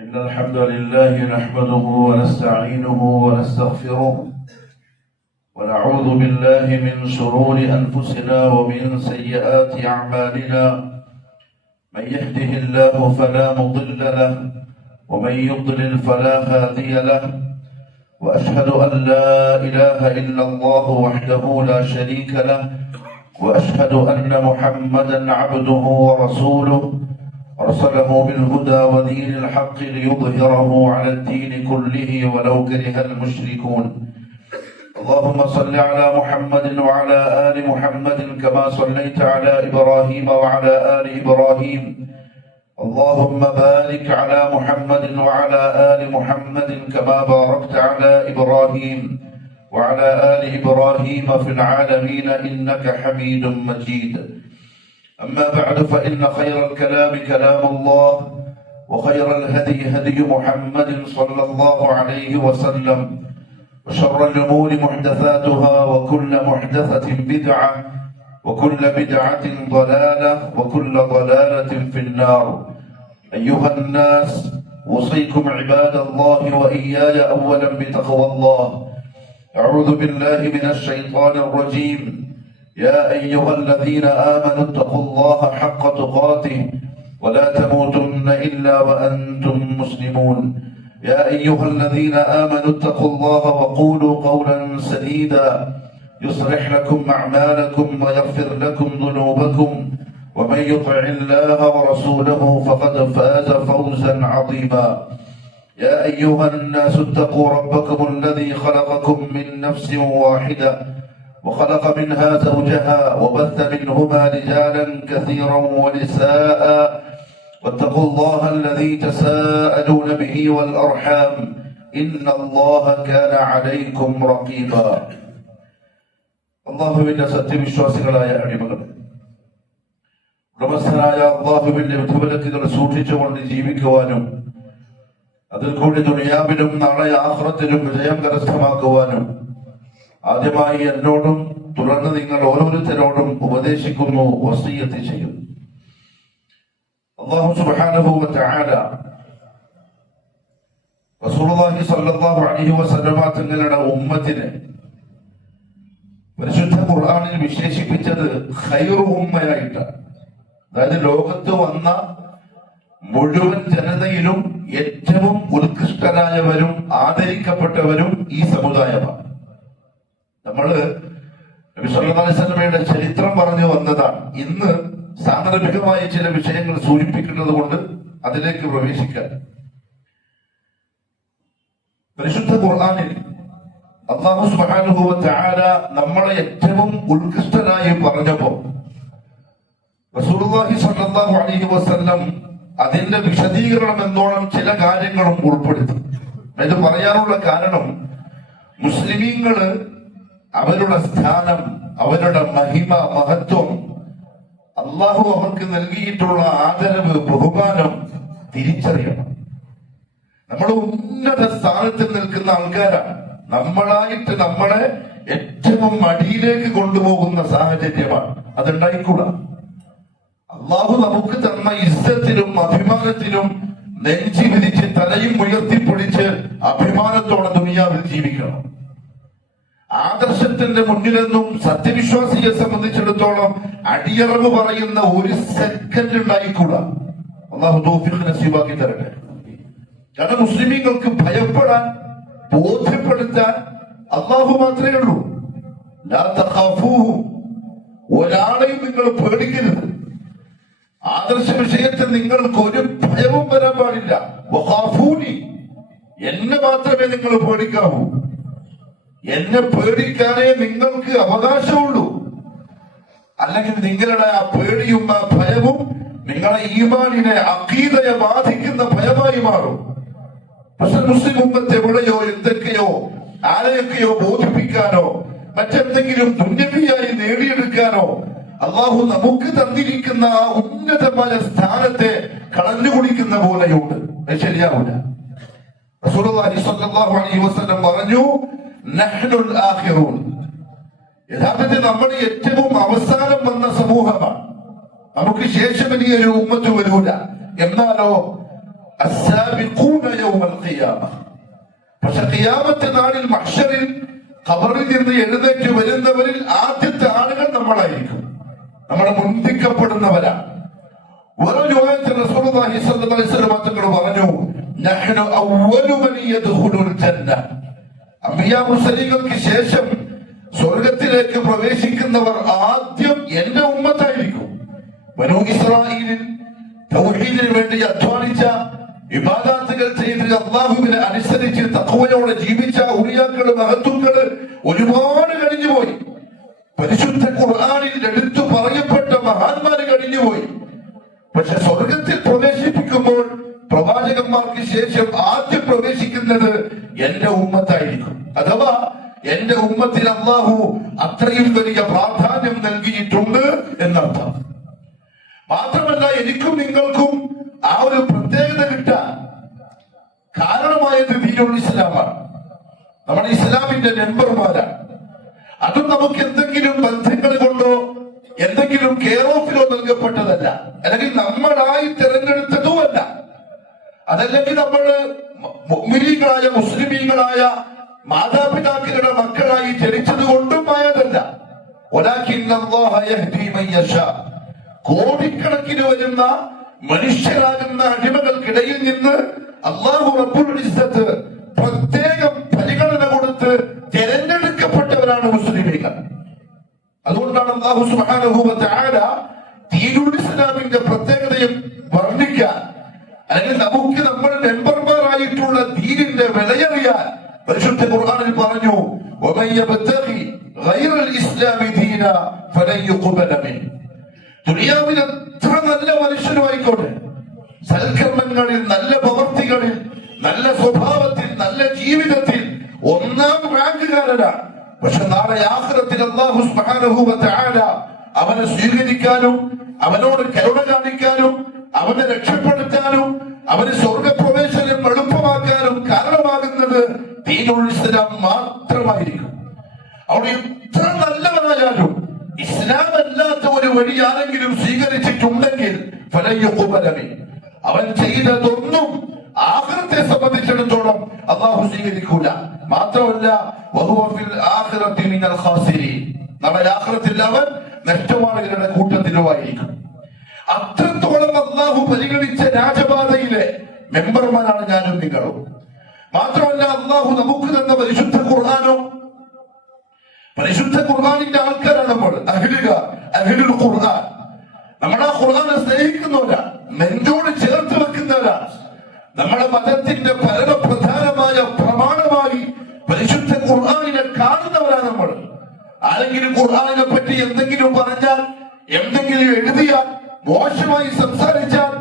إن الحمد لله نحمده ونستعينه ونستغفره ونعوذ بالله من شرور أنفسنا ومن سيئات أعمالنا. من يهده الله فلا مضل له ومن يضلل فلا هادي له، وأشهد أن لا إله إلا الله وحده لا شريك له، وأشهد أن محمدا عبده ورسوله أرسله بالهدى ودين الحق ليظهره على الدين كله ولو كره المشركون. اللهم صل على محمد وعلى آل محمد كما صليت على إبراهيم وعلى آل إبراهيم. اللهم بارك على محمد وعلى آل محمد كما باركت على إبراهيم وعلى آل إبراهيم في العالمين إنك حميد مجيد. أما بعد، فإن خير الكلام كلام الله، وخير الهدي هدي محمد صلى الله عليه وسلم، وشر الأمور محدثاتها، وكل محدثة بدعة، وكل بدعة ضلالة، وكل ضلالة في النار. أيها الناس، أوصيكم عباد الله وإياي أولا بتقوى الله. أعوذ بالله من الشيطان الرجيم. يا أيها الذين آمنوا اتقوا الله حق تقاته ولا تموتن إلا وأنتم مسلمون. يا أيها الذين آمنوا اتقوا الله وقولوا قولا سديدا يصلح لكم أعمالكم ويغفر لكم ذنوبكم، ومن يطع الله ورسوله فقد فاز فوزا عظيما. يا أيها الناس اتقوا ربكم الذي خلقكم من نفس واحدة وخلق منها زوجها وبث منهما رجالا كثيرا ونساء، واتقوا الله الذي تساءلون به والأرحام إن الله كان عليكم رقيبا. അല്ലാഹുവിന്റെ സത്യവിശ്വാസികളായ അടിമകൾ, ഉടമസ്ഥനായ അല്ലാഹുവിന്റെ വിധിവിലക്കുകൾ സൂക്ഷിച്ചുകൊണ്ട് ജീവിക്കുവാനും അതിൽ കൂടി ദുനിയാവിലും നാളെ ആഖിറത്തിലും വിജയം കരസ്ഥമാക്കുവാനും ആദ്യമായി എന്നോടും തുടർന്ന് നിങ്ങൾ ഓരോരുത്തരോടും ഉപദേശിക്കുന്നു, വസിയ്യത്ത് ചെയ്യുന്നു. അല്ലാഹു സുബ്ഹാനഹു വ തആല റസൂലുള്ളാഹി സ്വല്ലല്ലാഹു അലൈഹി വസല്ലമ തങ്ങളുടെ ഉമ്മത്തിനെ പരിശുദ്ധ ഖുർആനിൽ വിശേഷിപ്പിച്ചത് ഖൈറു ഉമ്മയായിട്ടാണ്. അതായത് ലോകത്ത് വന്ന മുഴുവൻ ജനതയിലും ഏറ്റവും ഉത്കൃഷ്ടരായവരും ആദരിക്കപ്പെട്ടവരും ഈ സമുദായമാണ്. നമ്മള് നബി സല്ലല്ലാഹു അലൈഹി വസല്ലമയുടെ ചരിത്രം പറഞ്ഞു വന്നതാണ്. ഇന്ന് സാന്ദർഭികമായ ചില വിഷയങ്ങൾ സൂചിപ്പിക്കുന്നത് കൊണ്ട് അതിലേക്ക് പ്രവേശിക്കാൻ. പരിശുദ്ധ ഖുർആനിൽ അല്ലാഹു സുബ്ഹാനഹു വ തആല നമ്മളെ ഏറ്റവും ഉത്കൃഷ്ടരായി പറഞ്ഞപ്പോ റസൂലുള്ളാഹി സ്വല്ലല്ലാഹു അലൈഹി വസല്ലം അതിന്റെ വിശദീകരണം എന്നോണം ചില കാര്യങ്ങളും ഉൾപ്പെടുത്തി. ഇത് പറയാനുള്ള കാരണം, മുസ്ലിമീങ്ങള് അവരുടെ സ്ഥാനം, അവരുടെ മഹിമ, മഹത്വം, അള്ളാഹു അവർക്ക് നൽകിയിട്ടുള്ള ആദരവ്, ബഹുമാനം തിരിച്ചറിയണം. നമ്മൾ ഉന്നത സ്ഥാനത്ത് നിൽക്കുന്ന ആൾക്കാരാണ്. നമ്മളായിട്ട് നമ്മളെ ഏറ്റവും അടിയിലേക്ക് കൊണ്ടുപോകുന്ന സാഹചര്യമാണ്. അതുണ്ടായിക്കൂടാ. അള്ളാഹു നമുക്ക് തന്ന ഇസ്സത്തിലും അഭിമാനത്തിലും നെഞ്ചി വിരിച്ച് തലയും ഉയർത്തിപ്പിടിച്ച് അഭിമാനത്തോടെ ദുനിയാവിൽ ജീവിക്കണം. ആദർശത്തിന്റെ മുന്നിലെന്നും സത്യവിശ്വാസിയെ സംബന്ധിച്ചിടത്തോളം അടിയറവ് പറയുന്ന ഒരു സെക്കൻഡ് ഉണ്ടായിക്കൂടാ. അല്ലാഹു തൗഫീഖ് നസീബാക്കി തരട്ടെ. കാരണം മുസ്ലിമീങ്ങൾക്ക് ഭയപ്പെടാൻ, ബോധ്യപ്പെടുത്താൻ അല്ലാഹു മാത്രമേ ഉള്ളൂ. ലാ തഖാഫൂഹു, ഒരാളെയും നിങ്ങൾ പേടിക്കരുത്. ആദർശ വിഷയത്തിൽ നിങ്ങൾക്ക് ഒരു ഭയവും വരാൻ പാടില്ല. വഖാഫൂനി, എന്നെ മാത്രമേ നിങ്ങൾ പേടിക്കാവൂ. എന്നെ പേടിക്കാനേ നിങ്ങൾക്ക് അവകാശമുള്ളൂ. അല്ലെങ്കിൽ നിങ്ങളുടെ ആ പേടിയും ആ ഭയവും നിങ്ങളെ ഈമാനിനെ, അഖീദയെ ബാധിക്കുന്ന ഭയമായി മാറും. പക്ഷെ മുസ്ലിം ഉമ്മത്ത് എവിടെയോ എന്തൊക്കെയോ ആരെയൊക്കെയോ ബോധിപ്പിക്കാനോ മറ്റെന്തെങ്കിലും ദുന്യവിയായി നേടിയെടുക്കാനോ അള്ളാഹു നമുക്ക് തന്നിരിക്കുന്ന ആ ഉന്നതമായ സ്ഥാനത്തെ കളഞ്ഞുകുടിക്കുന്ന പോലെയുണ്ട്. അത് ശരിയാവില്ല. റസൂലുള്ളാഹി സ്വല്ലല്ലാഹു അലൈഹി വസല്ലം പറഞ്ഞു, നഹ്നുൽ ആഖിറൂൻ, യഥാർത്ഥത്തിൽ നമ്മൾ ഏറ്റവും അവസാനം വന്ന സമൂഹമാണ്. നമുക്ക് ശേഷം ഇനിയൊരു ഉമ്മത്ത് വരൂല. എന്നാലോ അസ്സാബിഖൂന യൗമൽ ഖിയാമ. പക്ഷെ ഖിയാമത്ത് നാളിൽ മഹ്ശറിൽ ഖബറിൽ നിന്ന് എഴുന്നേറ്റ് വരുന്നവരിൽ ആദ്യത്തെ ആളുകൾ നമ്മളായിരിക്കും. നമ്മൾ മുൻപിക്കപ്പെടുന്നവരാണ്. വേറെ റിവായത്തിൽ റസൂലുള്ളാഹി സ്വല്ലല്ലാഹു അലൈഹി വസല്ലം തങ്ങൾ പറഞ്ഞു, നഹ്നു അവ്വലു മൻ യദ്ഖുലുൽ ജന്ന. അംബിയാ മുർസലീങ്ങൾക്ക് ശേഷം സ്വർഗത്തിലേക്ക് പ്രവേശിക്കുന്നവർ ആദ്യം എന്റെ ഉമ്മത്തായിരിക്കും. ബനൂ ഇസ്രായേലിൽ തൗഹീദിന് വേണ്ടി അധ്വാനിച്ച, ഇബാദത്തുകൾ ചെയ്ത് അല്ലാഹുവിനെ അനുസരിച്ച് തഖ്വയോടെ ജീവിച്ച ഔലിയാക്കള്, മഹത്തുക്കള് ഒരുപാട് കഴിഞ്ഞുപോയി. പരിശുദ്ധ ഖുർആനിൽ എടുത്തു പറയപ്പെട്ട മഹാന്മാര് കഴിഞ്ഞുപോയി. പക്ഷെ സ്വർഗത്തിൽ പ്രവേശിപ്പിക്കുമ്പോൾ പ്രവാചകന്മാർക്ക് ശേഷം ആദ്യം പ്രവേശിക്കുന്നത് എന്റെ ഉമ്മത്തായിരിക്കും. അഥവാ എന്റെ ഉമ്മത്തിൽ അല്ലാഹു അത്രയും വലിയ പ്രാധാന്യം നൽകിയിട്ടുണ്ട് എന്നർത്ഥം. മാത്രമല്ല, എനിക്കും നിങ്ങൾക്കും ആ ഒരു പ്രത്യേകത കിട്ടാൻ കാരണമായത് ദീനുൽ ഇസ്ലാമാണ്. നമ്മുടെ ഇസ്ലാമിന്റെ മെമ്പർമാരാണ്. അതും നമുക്ക് എന്തെങ്കിലും ബന്ധങ്ങൾ കൊണ്ടോ എന്തെങ്കിലും കെയർ ഓഫിലോ നൽകപ്പെട്ടതല്ല, അല്ലെങ്കിൽ നമ്മളായി തിരഞ്ഞെടുത്തതുമല്ല. അതല്ലെങ്കിൽ നമ്മള് മുഅ്മിനീങ്ങളായ മുസ്ലിമീങ്ങളായ മാതാപിതാക്കളുടെ മക്കളായി ജനിച്ചത് കൊണ്ടും ആയതല്ല. വലാകിന്നല്ലാഹ യഹ്ദീ മൻ യശാ. കോടിക്കണക്കിന് വരുന്ന മനുഷ്യരാകുന്ന അടിമകൾക്കിടയിൽ നിന്ന് അല്ലാഹു റബ്ബുൽ ഇസ്സത്ത് പ്രത്യേകം പരിഗണന കൊടുത്ത് തിരഞ്ഞെടുക്കപ്പെട്ടവരാണ് മുസ്ലിമീങ്ങൾ. അതുകൊണ്ടാണ് അല്ലാഹു സുബ്ഹാനഹു വ തആല ദീനുൽ ഇസ്ലാമിന്റെ പ്രത്യേകതയും വർണ്ണിക്കാൻ, അല്ലെങ്കിൽ നമുക്ക് നമ്മൾ മെമ്പർമാരായിട്ടുള്ള ദീനിന്റെ വിലയറിയാൻ പരിശുദ്ധ ഖുർആനിൽ പറഞ്ഞു, വമൻ യബ്തഗി ഗൈറൽ ഇസ്ലാമി ദീന ഫലൻ യുഖ്ബല മിൻഹു. ദുനിയാവിൽ എത്ര നല്ല മനുഷ്യനുമായിക്കോട്ടെ, സൽക്കർമ്മങ്ങളിൽ, നല്ല പ്രവൃത്തികളിൽ, നല്ല സ്വഭാവത്തിൽ, നല്ല ജീവിതത്തിൽ ഒന്നാം റാങ്കുകാരനാണ്. പക്ഷെ നാളെ ആഖിറത്തിൽ അല്ലാഹു സുബ്ഹാനഹു വ തആല അവനെ സ്വീകരിക്കാനും അവനോട് കരുണ കാണിക്കാനും അവനെ രക്ഷപ്പെടുത്താനും അവന് സ്വർഗപ്രവേശനം എളുപ്പമാക്കാനും കാരണമാകുന്നത് ദീനുൽ ഇസ്ലാം മാത്രമായിരിക്കും. അവിടെ എത്ര നല്ലവനായാലും ഇസ്ലാം അല്ലാത്ത ഒരു വഴി ആരെങ്കിലും സ്വീകരിച്ചിട്ടുണ്ടെങ്കിൽ അവൻ ചെയ്തതൊന്നും ആഖിറത്തെ സംബന്ധിച്ചിടത്തോളം അല്ലാഹു സ്വീകരിക്കൂല. മാത്രമല്ല, നാളെ ആഖിറത്തിൽ അവൻ നഷ്ടവാളികളുടെ കൂട്ടത്തിലുമായിരിക്കും. അത്രത്തോളം അല്ലാഹു പരിഗണിച്ച രാജപാതയിലെ മെമ്പർമാരാണ് ഞാനും നിങ്ങളും. മാത്രമല്ല, അല്ലാഹു നമുക്ക് തന്ന പരിശുദ്ധ ഖുർആനോ, പരിശുദ്ധ ഖുർആനിന്റെ ആൾക്കാരാണ് നമ്മൾ. അഹ്ലുൽ ഖുർആൻ. നമ്മൾ ആ ഖുർആനെ സ്നേഹിക്കുന്നവരാ, നെഞ്ചോട് ചേർത്ത് വെക്കുന്നവരാണ്. നമ്മുടെ മതത്തിന്റെ പരമപ്രധാനമായ പ്രമാണമായി പരിശുദ്ധ ഖുർആനിനെ കാണുന്നവരാണ് നമ്മൾ. ആരെങ്കിലും ഖുർആനിനെ പറ്റി എന്തെങ്കിലും പറഞ്ഞാൽ, എന്തെങ്കിലും എഴുതിയാൽ, മോശമായി സംസാരിച്ചാൽ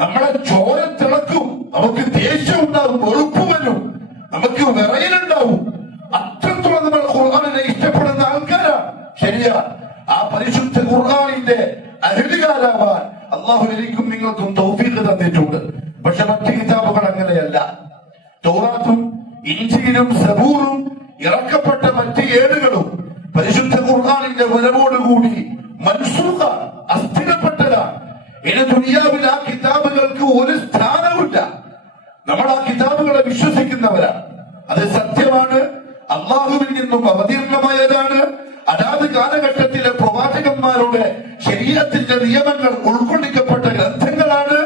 നമ്മളെ ചോര തിളക്കും, നമുക്ക് ദേഷ്യം ഉണ്ടാവും, വെറുപ്പ് വരും, നമുക്ക് വിറയലുണ്ടാവും. അത്രത്തോളം നമ്മൾ ഖുർആനിനെ ഇഷ്ടപ്പെടുന്ന ആൾക്കാരാണ്. ശരിയാ, ആ പരിശുദ്ധ ഖുർആനിന്റെ അഹ്ലുകാരാവാൻ അല്ലാഹു എനിക്കും നിങ്ങൾക്കും തൗഫീഖ് തന്നിട്ടുണ്ട്. പക്ഷെ മറ്റ് കിതാബുകൾ അങ്ങനെയല്ല. തൗറാത്തും ഇൻജീലും സബൂറും ഇറക്കപ്പെട്ട മറ്റ് ഏടുകളും പരിശുദ്ധ ഖുർആനിന്റെ വരവോടുകൂടി മൻസൂഖ, അസ്ഥിരപ്പെട്ടതാണ്. ഇനി ദുനിയാവിൽ ആ കിതാബുകൾക്ക് ഒരു സ്ഥാനവുമില്ല. നമ്മൾ ആ കിതാബുകളെ വിശ്വസിക്കുന്നവരാണ്. അത് സത്യമാണ്, അള്ളാഹുവിൽ നിന്നും അവതീർണമായതാണ്. അതാത് കാലഘട്ടത്തിലെ പ്രവാചകന്മാരുടെ ശരീഅത്തിന്റെ നിയമങ്ങൾ ഉൾക്കൊള്ളിക്കപ്പെട്ട ഗ്രന്ഥങ്ങളാണ്.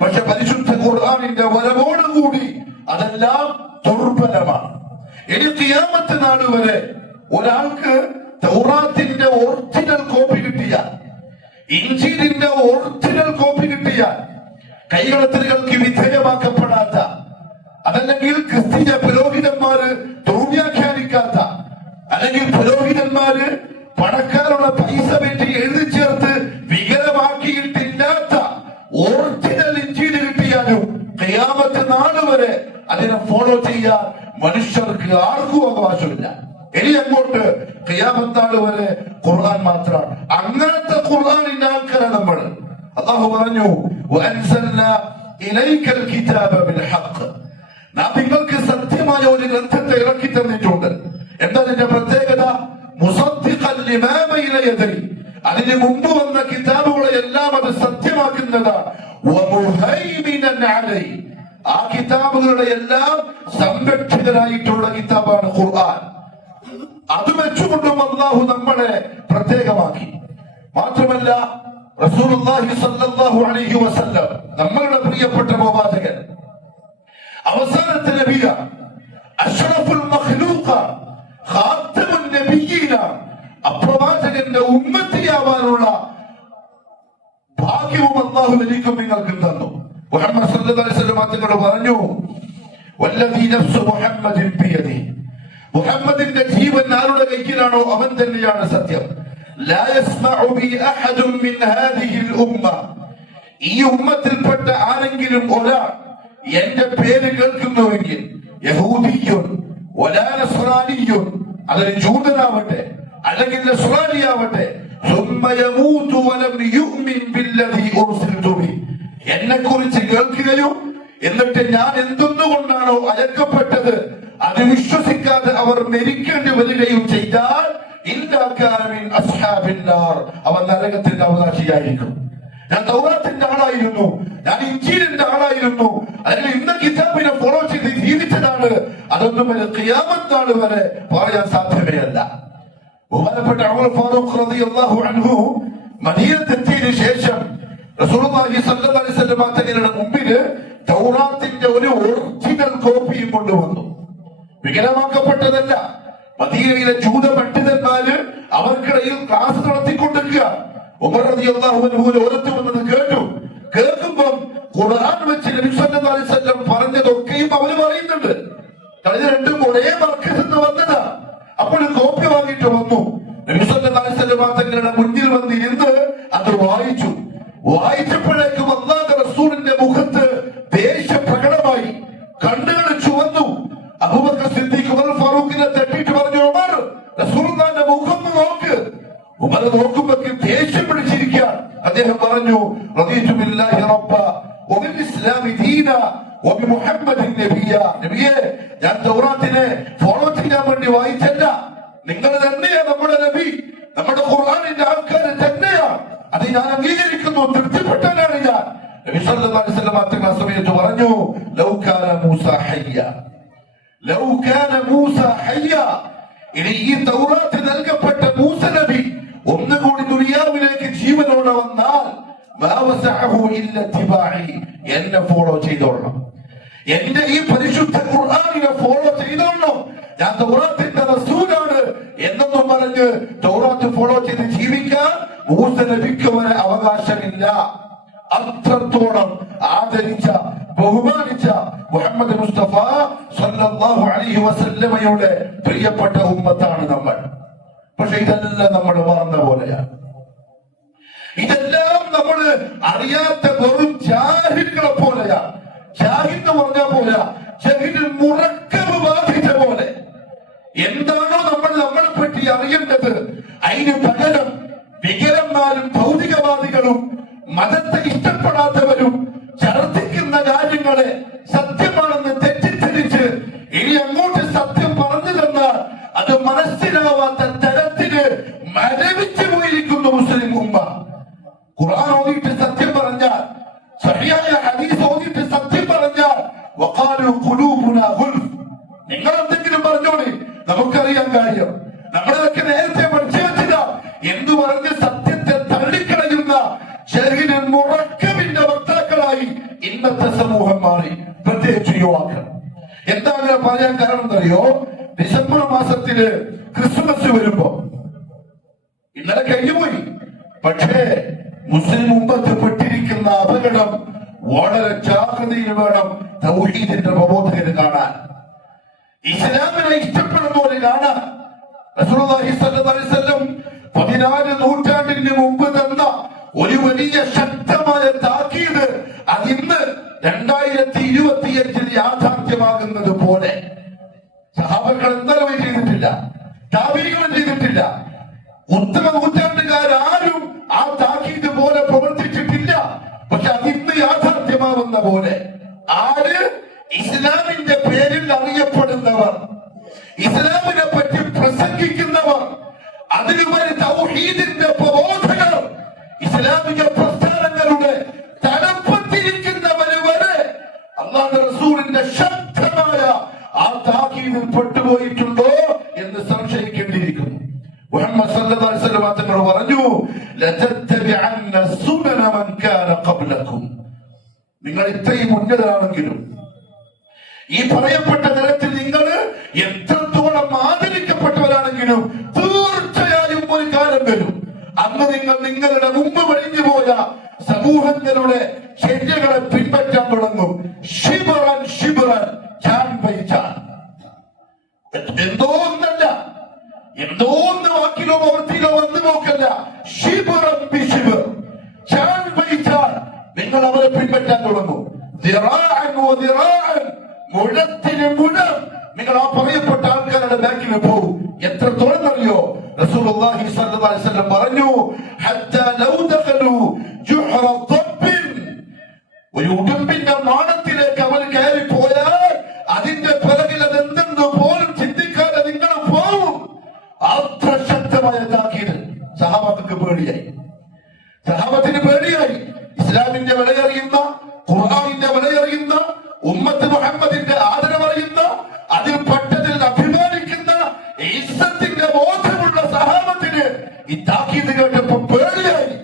പക്ഷെ പരിശുദ്ധ ഖുർആനിന്റെ വരവോടുകൂടി അതെല്ലാം ദുർബലമാണ്. ഇനി ഖിയാമത്ത് നാൾ വരെ ഒരാൾക്ക് തൗറാത്തിന്റെ ഒറിജിനൽ കോപ്പി കിട്ടിയാൽ, ഇൻജീലിന്റെ ഒറിജിനൽ കോപ്പി കിട്ടിയാൽ, കൈകടത്തലുകൾക്ക് വിധേയമാക്കപ്പെടാത്ത, അതല്ലെങ്കിൽ ക്രിസ്തീയ പുരോഹിതന്മാര് ദുർവ്യാഖ്യാനിക്കാത്ത, അല്ലെങ്കിൽ പുരോഹിതന്മാര് പണക്കാരുടെ പൈസ പറ്റി എഴുതി ചേർത്ത് വികലമാക്കിയിട്ടില്ലാത്ത ഒറിജിനൽ ഇൻജീൽ കിട്ടിയാലും ഖിയാമത്ത് നാൾ വരെ അതിനെ ഫോളോ ചെയ്യാൻ മനുഷ്യർക്ക് ആർക്കും അവകാശമില്ല. ഇനി അങ്ങോട്ട് ഖിയാമത്ത് നാൾ വരെ ഖുർആൻ മാത്രമാണ്. അങ്ങനത്തെ ഖുർആനിന്റെ ആൾക്കാരാണ് നമ്മൾ. അല്ലാഹു പറഞ്ഞു, വഅൻസൽനാ ഇലൈക്കൽ കിതാബ ബിൽ ഹഖ്. നാം നിങ്ങൾക്ക് സത്യമായ ഒരു ഗ്രന്ഥത്തെ ഇറക്കി തന്നിട്ടുണ്ട്. എന്താ അതിന്റെ പ്രത്യേകത? മുസദ്ദിഖൻ ലിമാ ബൈന യദൈ. അതിന് മുമ്പ് വന്ന കിതാബുകളെ എല്ലാം അത് സത്യമാക്കുന്നതാണ്. വമുഹൈമിനൻ അലൈ. ആ കിതാബുകളുടെ എല്ലാം സംരക്ഷിതരായിട്ടുള്ള കിതാബാണ് ഖുർആൻ. അത് വെച്ചുകൊണ്ടും അല്ലാഹു നമ്മളെ പ്രത്യേകമാക്കി. മാത്രമല്ല റസൂലുള്ളാഹി സ്വല്ലല്ലാഹു അലൈഹി വസല്ലം നമ്മളുടെ പ്രിയപ്പെട്ട പ്രവാചകൻ, അവസാനത്തെ നബിയ, അഷ്റഫുൽ മഖ്ലൂഖ, ഖാത്തമുൻ നബിയ്യീന, അപ്രവാചകന്റെ ഉമ്മത്തിയാവാനുള്ള ഭാഗ്യവും അല്ലാഹു എനിക്കും നിങ്ങൾക്കും തന്നു. മുഹമ്മദ് സല്ലല്ലാഹു അലൈഹി വസല്ലം തങ്ങളോട് പറഞ്ഞു, വല്ലദീ നഫ്സു മുഹമ്മദിൻ ബിയദിഹി, മുഹമ്മദിന്റെ ജീവൻ ആരുടെ കയ്യിലാണോ അവൻ തന്നെയാണ് സത്യം. ലാ യസ്മഉ ബി അഹദുൻ മിൻ ഹാദിഹിൽ ഉമ്മ, ഈ ഉമ്മത്തിൽപ്പെട്ട ആരെങ്കിലും ഒരാൾ എന്റെ പേര് കേൾക്കുന്നുവെങ്കിൽ, യഹൂദിയുൻ വലാ നസ്റാനിയുൻ, അതൊരു ജൂതനാവട്ടെ അല്ലെങ്കിൽ നസ്റാനിയാവട്ടെ, സുമ്മ യമൂതു വലം യുഅ്മിൻ ബില്ലദീ ഉർസിൽതു ബിഹി, എന്നെ കുറിച്ച് കേൾക്കുകയും എന്നിട്ട് ഞാൻ എന്തുകൊണ്ടാണോ അയക്കപ്പെട്ടത് അത് വിശ്വസിക്കാതെ അവർ മരിക്കേണ്ടി വരികയും ചെയ്താൽ, അവൻ നരകത്തിന്റെ അവകാശിയായിരിക്കും. ഞാൻ തൗറാത്തിന്റെ ആളായിരുന്നു, ഞാൻ ഇഞ്ചീലിന്റെ ആളായിരുന്നു, അല്ലെങ്കിൽ ഇന്ന കിതാബിനെ ഫോളോ ചെയ്ത് ജീവിച്ചതാണ്, അതൊന്നും ഖിയാമത്ത് നാൾ വരെ പറയാൻ സാധ്യമേ അല്ല. ബഹുമാനപ്പെട്ട ഉമർ ഫാറൂഖ് റളിയല്ലാഹു അൻഹു മദീനത്തെത്തിയതിനു ശേഷം റസൂലുള്ളാഹി സ്വല്ലല്ലാഹു അലൈഹി വസല്ലം തങ്ങളുടെ മുമ്പിൽ തൗറാത്തിന്റെ ഒരു ഒറിജിനൽ കോപ്പിയും കൊണ്ടുവന്നു. വികലമാക്കപ്പെട്ടതല്ല. മദീനയിലെ ജൂത പണ്ഡിതന്മാര് അവർക്കിടയിൽ ക്ലാസ് നടത്തിക്കൊണ്ടിരിക്കുക. ഉമർ റളിയല്ലാഹു അൻഹു ഓരത്ത് വന്നത് കേൾക്കുമ്പം ഖുർആൻ വെച്ച് നബി സല്ലല്ലാഹു അലൈഹി വസല്ലം പറഞ്ഞതൊക്കെയും അവര് പറയുന്നുണ്ട്. കഴിഞ്ഞ രണ്ടും ഒരേ മർക്കസിൽ നിന്ന് വന്നതാ. അപ്പോൾ കോപ്പി വാങ്ങിയിട്ട് വന്നു. നബി സല്ലല്ലാഹു അലൈഹി വസല്ലം തങ്ങളുടെ മുന്നിൽ വന്നിരുന്ന് അത് വായിച്ചപ്പോഴേക്കും അല്ലാഹുവിന്റെ റസൂലിന്റെ മുഖത്ത് ദേഷ്യം പ്രകടമായി, കണ്ണുകൾ ചുവന്നു. അബൂബക്കർ സിദ്ദീഖ് ഉമർ ഫാറൂഖിനെ തട്ടിയിട്ട് പറഞ്ഞു, ഉമർ, റസൂലുള്ളാഹിന്റെ മുഖം നോക്ക്. ഉമർ നോക്കുമ്പോൾ ദേഷ്യം പിടിച്ചിരിക്കുക. അദ്ദേഹം പറഞ്ഞു, റദീതു ബില്ലാഹി റബ്ബ വബിൽ ഇസ്ലാമി ദീന വബിമുഹമ്മദിൻ നബിയ. നബിയെ, ഞാൻ തൗറാത്തിനെ ഫോളോ ചെയ്യാൻ വേണ്ടി വായിച്ചല്ല, നിങ്ങൾ തന്നെയാണ് നമ്മുടെ നബി, നമ്മുടെ ഖുർആനിന്റെ ആൾക്കാർ തന്നെയാണ്, അത് ഞാൻ അംഗീകരിക്കുന്നു, തൃപ്തിപ്പെട്ടവനാണ് ഞാൻ. നബി സല്ലല്ലാഹു അലൈഹി വസല്ലം ആ സമയത്ത് പറഞ്ഞു, ലൗ കാന മൂസ ഹയ്യ, ലൗ കാന മൂസ ഹയ്യ, ഇനി ഈ തൗറാത്ത് നൽകപ്പെട്ട മൂസ നബി ഒന്നുകൂടി ദുനിയാവിലേക്ക് ജീവനോടെ വന്നാൽ, മാ വസഅഹു ഇല്ല ഇത്തിബാഇ, എന്നെ ഫോളോ ചെയ്തോളണം, എന്റെ ഈ പരിശുദ്ധ ഖുർആനിനെ ഫോളോ ചെയ്തോളണം, ഞാൻ തൗറാത്തിന്റെ റസൂലാണ് എന്നൊന്നും പറഞ്ഞ് തൗറാത്ത് ഫോളോ ചെയ്ത് ജീവിക്കാൻ മൂസ നബിക്ക് വരെ അവകാശമില്ല. അത്രത്തോളം ആദരിച്ച ബഹുമാനിച്ച മുഹമ്മദ് മുസ്തഫ സല്ലല്ലാഹു അലൈഹി വസല്ലമയുടെ പ്രിയപ്പെട്ട ഉമ്മത്താണ് നമ്മൾ. പക്ഷെ ഇതെല്ലാം നമ്മൾ മറന്ന പോലെയാണ്. ഇതെല്ലാം നമ്മൾ അറിയാത്ത വെറും ജാഹിലുകളെ പോലെയാണ്. ജാഹിൽ എന്ന് പറഞ്ഞ പോലെ ജാഹിലിൽ മുറക്കവ് ബാധിച്ച പോലെ എന്താണോ നമ്മളെ പറ്റി അറിയേണ്ടത്, അതിന് പകരം വികലന്മാരും ഭൗതികവാദികളും മതത്തെ ഇഷ്ടപ്പെടാത്തവരും ഛർദ്ദിക്കുന്ന കാര്യങ്ങളെ സത്യമാണെന്ന് തെറ്റിദ്ധരിച്ച് ഇനി അങ്ങോട്ട് സത്യം പറഞ്ഞു തന്നാൽ അത് മനസ്സിലാവാത്ത തരത്തിന് മരവിച്ചു പോയിരിക്കുന്നു മുസ്ലിം ഉമ്മ. ഖുർആൻ ഓതിയിട്ട് സത്യം പറഞ്ഞാൽ, സഹിയായ ഹദീസ് ഓതിയിട്ട് സത്യം പറഞ്ഞാൽ, വഖാലു ഖുലൂബുനാ ഗുൽഫ്, നിങ്ങൾ എന്തെങ്കിലും പറഞ്ഞോളി, നമുക്കറിയാൻ കാര്യം, നമ്മളതൊക്കെ നേരത്തെ പഠിച്ചു വെച്ചതാ എന്ന് പറഞ്ഞ് സത്യത്തെ തള്ളിക്കളയുന്ന ജാഹിലിൻ മുറക്കബിന്റെ വക്താക്കളായി ഇന്നത്തെ സമൂഹം മാറി, പ്രത്യേകിച്ച് യുവാക്കൾ. എന്താ അങ്ങനെ പറയാൻ കാരണം എന്തറിയോ? ഡിസംബർ മാസത്തില് ക്രിസ്മസ് വരുമ്പോ, ഇന്നലെ കഴിഞ്ഞുപോയി, പക്ഷേ മുസ്ലിം ഉമ്മത്ത് പെട്ടിരിക്കുന്ന അപകടം വളരെ ജാഗ്രതയിൽ വേണം തൗഹീദിന്റെ പ്രബോധകര് കാണാൻ, ഇസ്ലാമിനെ ഇഷ്ടപ്പെടുന്നവര് കാണാൻ. റസൂലുള്ളാഹി സ്വല്ലല്ലാഹു അലൈഹി വസല്ലം 14 നൂറ്റാണ്ടിന് മുമ്പ് തന്ന ഒരു വലിയ ശക്തമായ താക്കീത് അതിന്ന് 2025 യാഥാർത്ഥ്യമാകുന്നത് പോലെ സഹാബകൾ എന്തായാലും ചെയ്തിട്ടില്ല, താബീഈകൾ ചെയ്തിട്ടില്ല, ഉത്തമ നൂറ്റാണ്ടുകാരും ആ താക്കീത് പോലെ പ്രവർത്തിച്ചിട്ടില്ല. പക്ഷെ അതിന്ന് യാഥാർത്ഥ്യമാവുന്ന പോലെ ആര് ഇസ്ലാമിന്റെ പേരിൽ അറിയപ്പെടുന്നവർ, ഇസ്ലാമിനെ പറ്റി പ്രസംഗിക്കുന്നവർ, അതിലുപരി തൗഹീദിന്റെ പ്രബോധകർ, ഇസ്ലാമിക പ്രസ്ഥാനങ്ങളുടെ തലപ്പത്തിരിക്കുന്നവര് വരെ അല്ലാഹുവിന്റെ താക്കീതിൽ പെട്ടുപോയിട്ടുണ്ടോ എന്ന് സംശയിക്കേണ്ടിയിരിക്കുന്നു. മുഹമ്മദ് സല്ലല്ലാഹു അലൈഹി വസല്ലം തങ്ങൾ പറഞ്ഞു, ലതത്തബിഅന്ന സുനന മൻ കാന ഖബ്ലകും. നിങ്ങൾ ഇത്രയും ഉന്നതരാണെങ്കിലും ഈ പറയപ്പെട്ട തരത്തിൽ നിങ്ങൾ എത്രത്തോളം ആദരിക്കപ്പെട്ടവരാണെങ്കിലും തീർച്ചയായും ഒരു കാലം വരും, അന്ന് നിങ്ങൾ നിങ്ങളുടെ മുമ്പ് വഴിഞ്ഞു പോയ സമൂഹങ്ങളുടെ ചര്യകളെ പിൻപറ്റാൻ തുടങ്ങും. ഷിബറൻ ഷിബറൻ, ചാൻ ബൈ ചാൻ. എന്തോ ഒന്നല്ല, എന്തോ ഒന്ന് വാക്കിലോ പ്രവൃത്തിയിലോ വന്നു നോക്കല്ല. ഷിബറൻ ബി ഷിബർ, ചാൻ ബൈ ചാൻ നിങ്ങൾ അവരെ പിൻപറ്റാൻ തുടങ്ങും. ദിറാഅൻ വ ദിറാഅൻ, മുഴത്തിന് മുഴം നിങ്ങൾ ആ പറയപ്പെട്ട ആൾക്കാരുടെ ബാക്കിൽ പോകും. എത്രത്തോളം അറിയോ? റസൂലുള്ളാഹി സ്വല്ലല്ലാഹു അലൈഹി വസല്ലം പറഞ്ഞു, ഹത്താ ലൗ ദഖലു ജുഹറ ദബ്ബിൻ, ഒരു ഉടുമ്പിന്റെ മാണത്തിലേക്ക് അവർ കയറി പോയാൽ അതിന്റെ പിറകിൽ അത് എന്തെന്ന് പോലും ചിന്തിക്കാതെ നിങ്ങൾ പോകും. അത്ര ശക്തമായ താക്കീത്. സഹാബത്തിന് പേടിയായി, സഹാബത്തിന് പേടിയായി. ഇസ്ലാമിന്റെ വിലയറിയുന്ന, ഖുർആനിന്റെ വിലയറിയുന്ന, ഉമ്മത്ത് മുഹമ്മദിന്റെ ആദരവറിയുന്ന, അതിൽ പെട്ടതിൽ അഭിമാനിക്കുന്ന, ഇസ്സത്തിന്റെ ബോധമുള്ള സഹാബത്തിന് ഈ താക്കീത് കേട്ടപ്പോൾ പേടിയായി.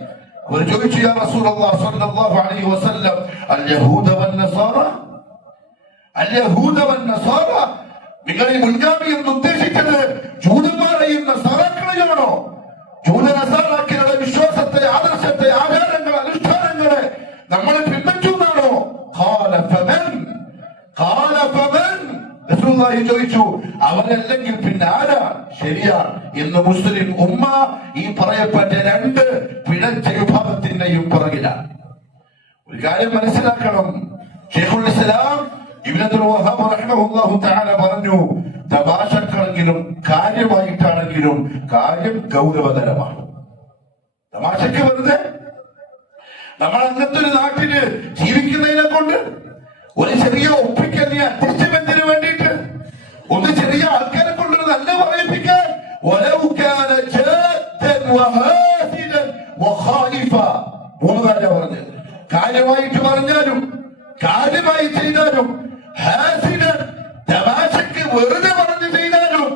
അവർ ചോദിച്ചു, യാ റസൂലല്ലാഹ് സ്വല്ലല്ലാഹു അലൈഹി വസല്ലം, അൽ യഹൂദ വൻ നസാറ, അൽ യഹൂദ വൻ നസാറ, നിങ്ങൾ ഈ മുൻഗാമി എന്ന് ഉദ്ദേശിച്ചത് ജൂതന്മാരെയും നസാറാക്കളെയാണോ? ജൂത നസാറാക്കളുടെ വിശ്വാസത്തെ, ആദർശത്തെ, ആചാരങ്ങളെ, അനുഷ്ഠാനങ്ങളെ നമ്മൾ പിൻപറ്റുന്നാണോ? ഖാല ഫമൻ, ഖാല ഫമൻ, റസൂലുള്ളാഹി ചോദിച്ചു, അവരല്ലെങ്കിൽ പിന്നെ ആരാ? ശരിയാണ്. ഇന്ന് മുസ്ലിം ഉമ്മ ഈ പറയപ്പെട്ട രണ്ട് പിഴച്ച വിഭാഗത്തിന്റെയും പുറകിലാണ്. ഒരു കാര്യം മനസ്സിലാക്കണം, ശൈഖുൽ ഇസ്ലാം ഇബ്നു അബ്ദുൽ വഹാബ് റഹിമഹുല്ലാഹു തആല പറഞ്ഞു, തമാശക്കാണെങ്കിലും കാര്യമായിട്ടാണെങ്കിലും കാര്യം ഗൗരവതരമാണ്. തമാശക്ക് വെറുതെ നമ്മൾ അങ്ങനത്തെ ഒരു നാട്ടില് ജീവിക്കുന്നതിനെ കൊണ്ട് ഒരു ചെറിയ ഒപ്പിക്കൽ, അഡ്ജസ്റ്റ്മെന്റിന് വേണ്ടിയിട്ട് ഒന്ന് ചെറിയ ആൾക്കാരെ കൊണ്ട് നല്ല പറയിപ്പിക്കാൻ, മൂന്ന് കാര്യം പറഞ്ഞത്. കാര്യമായിട്ട് പറഞ്ഞാലും കാര്യമായി ചെയ്താലും, തമാശക്ക് വെറുതെ പറഞ്ഞു ചെയ്താലും,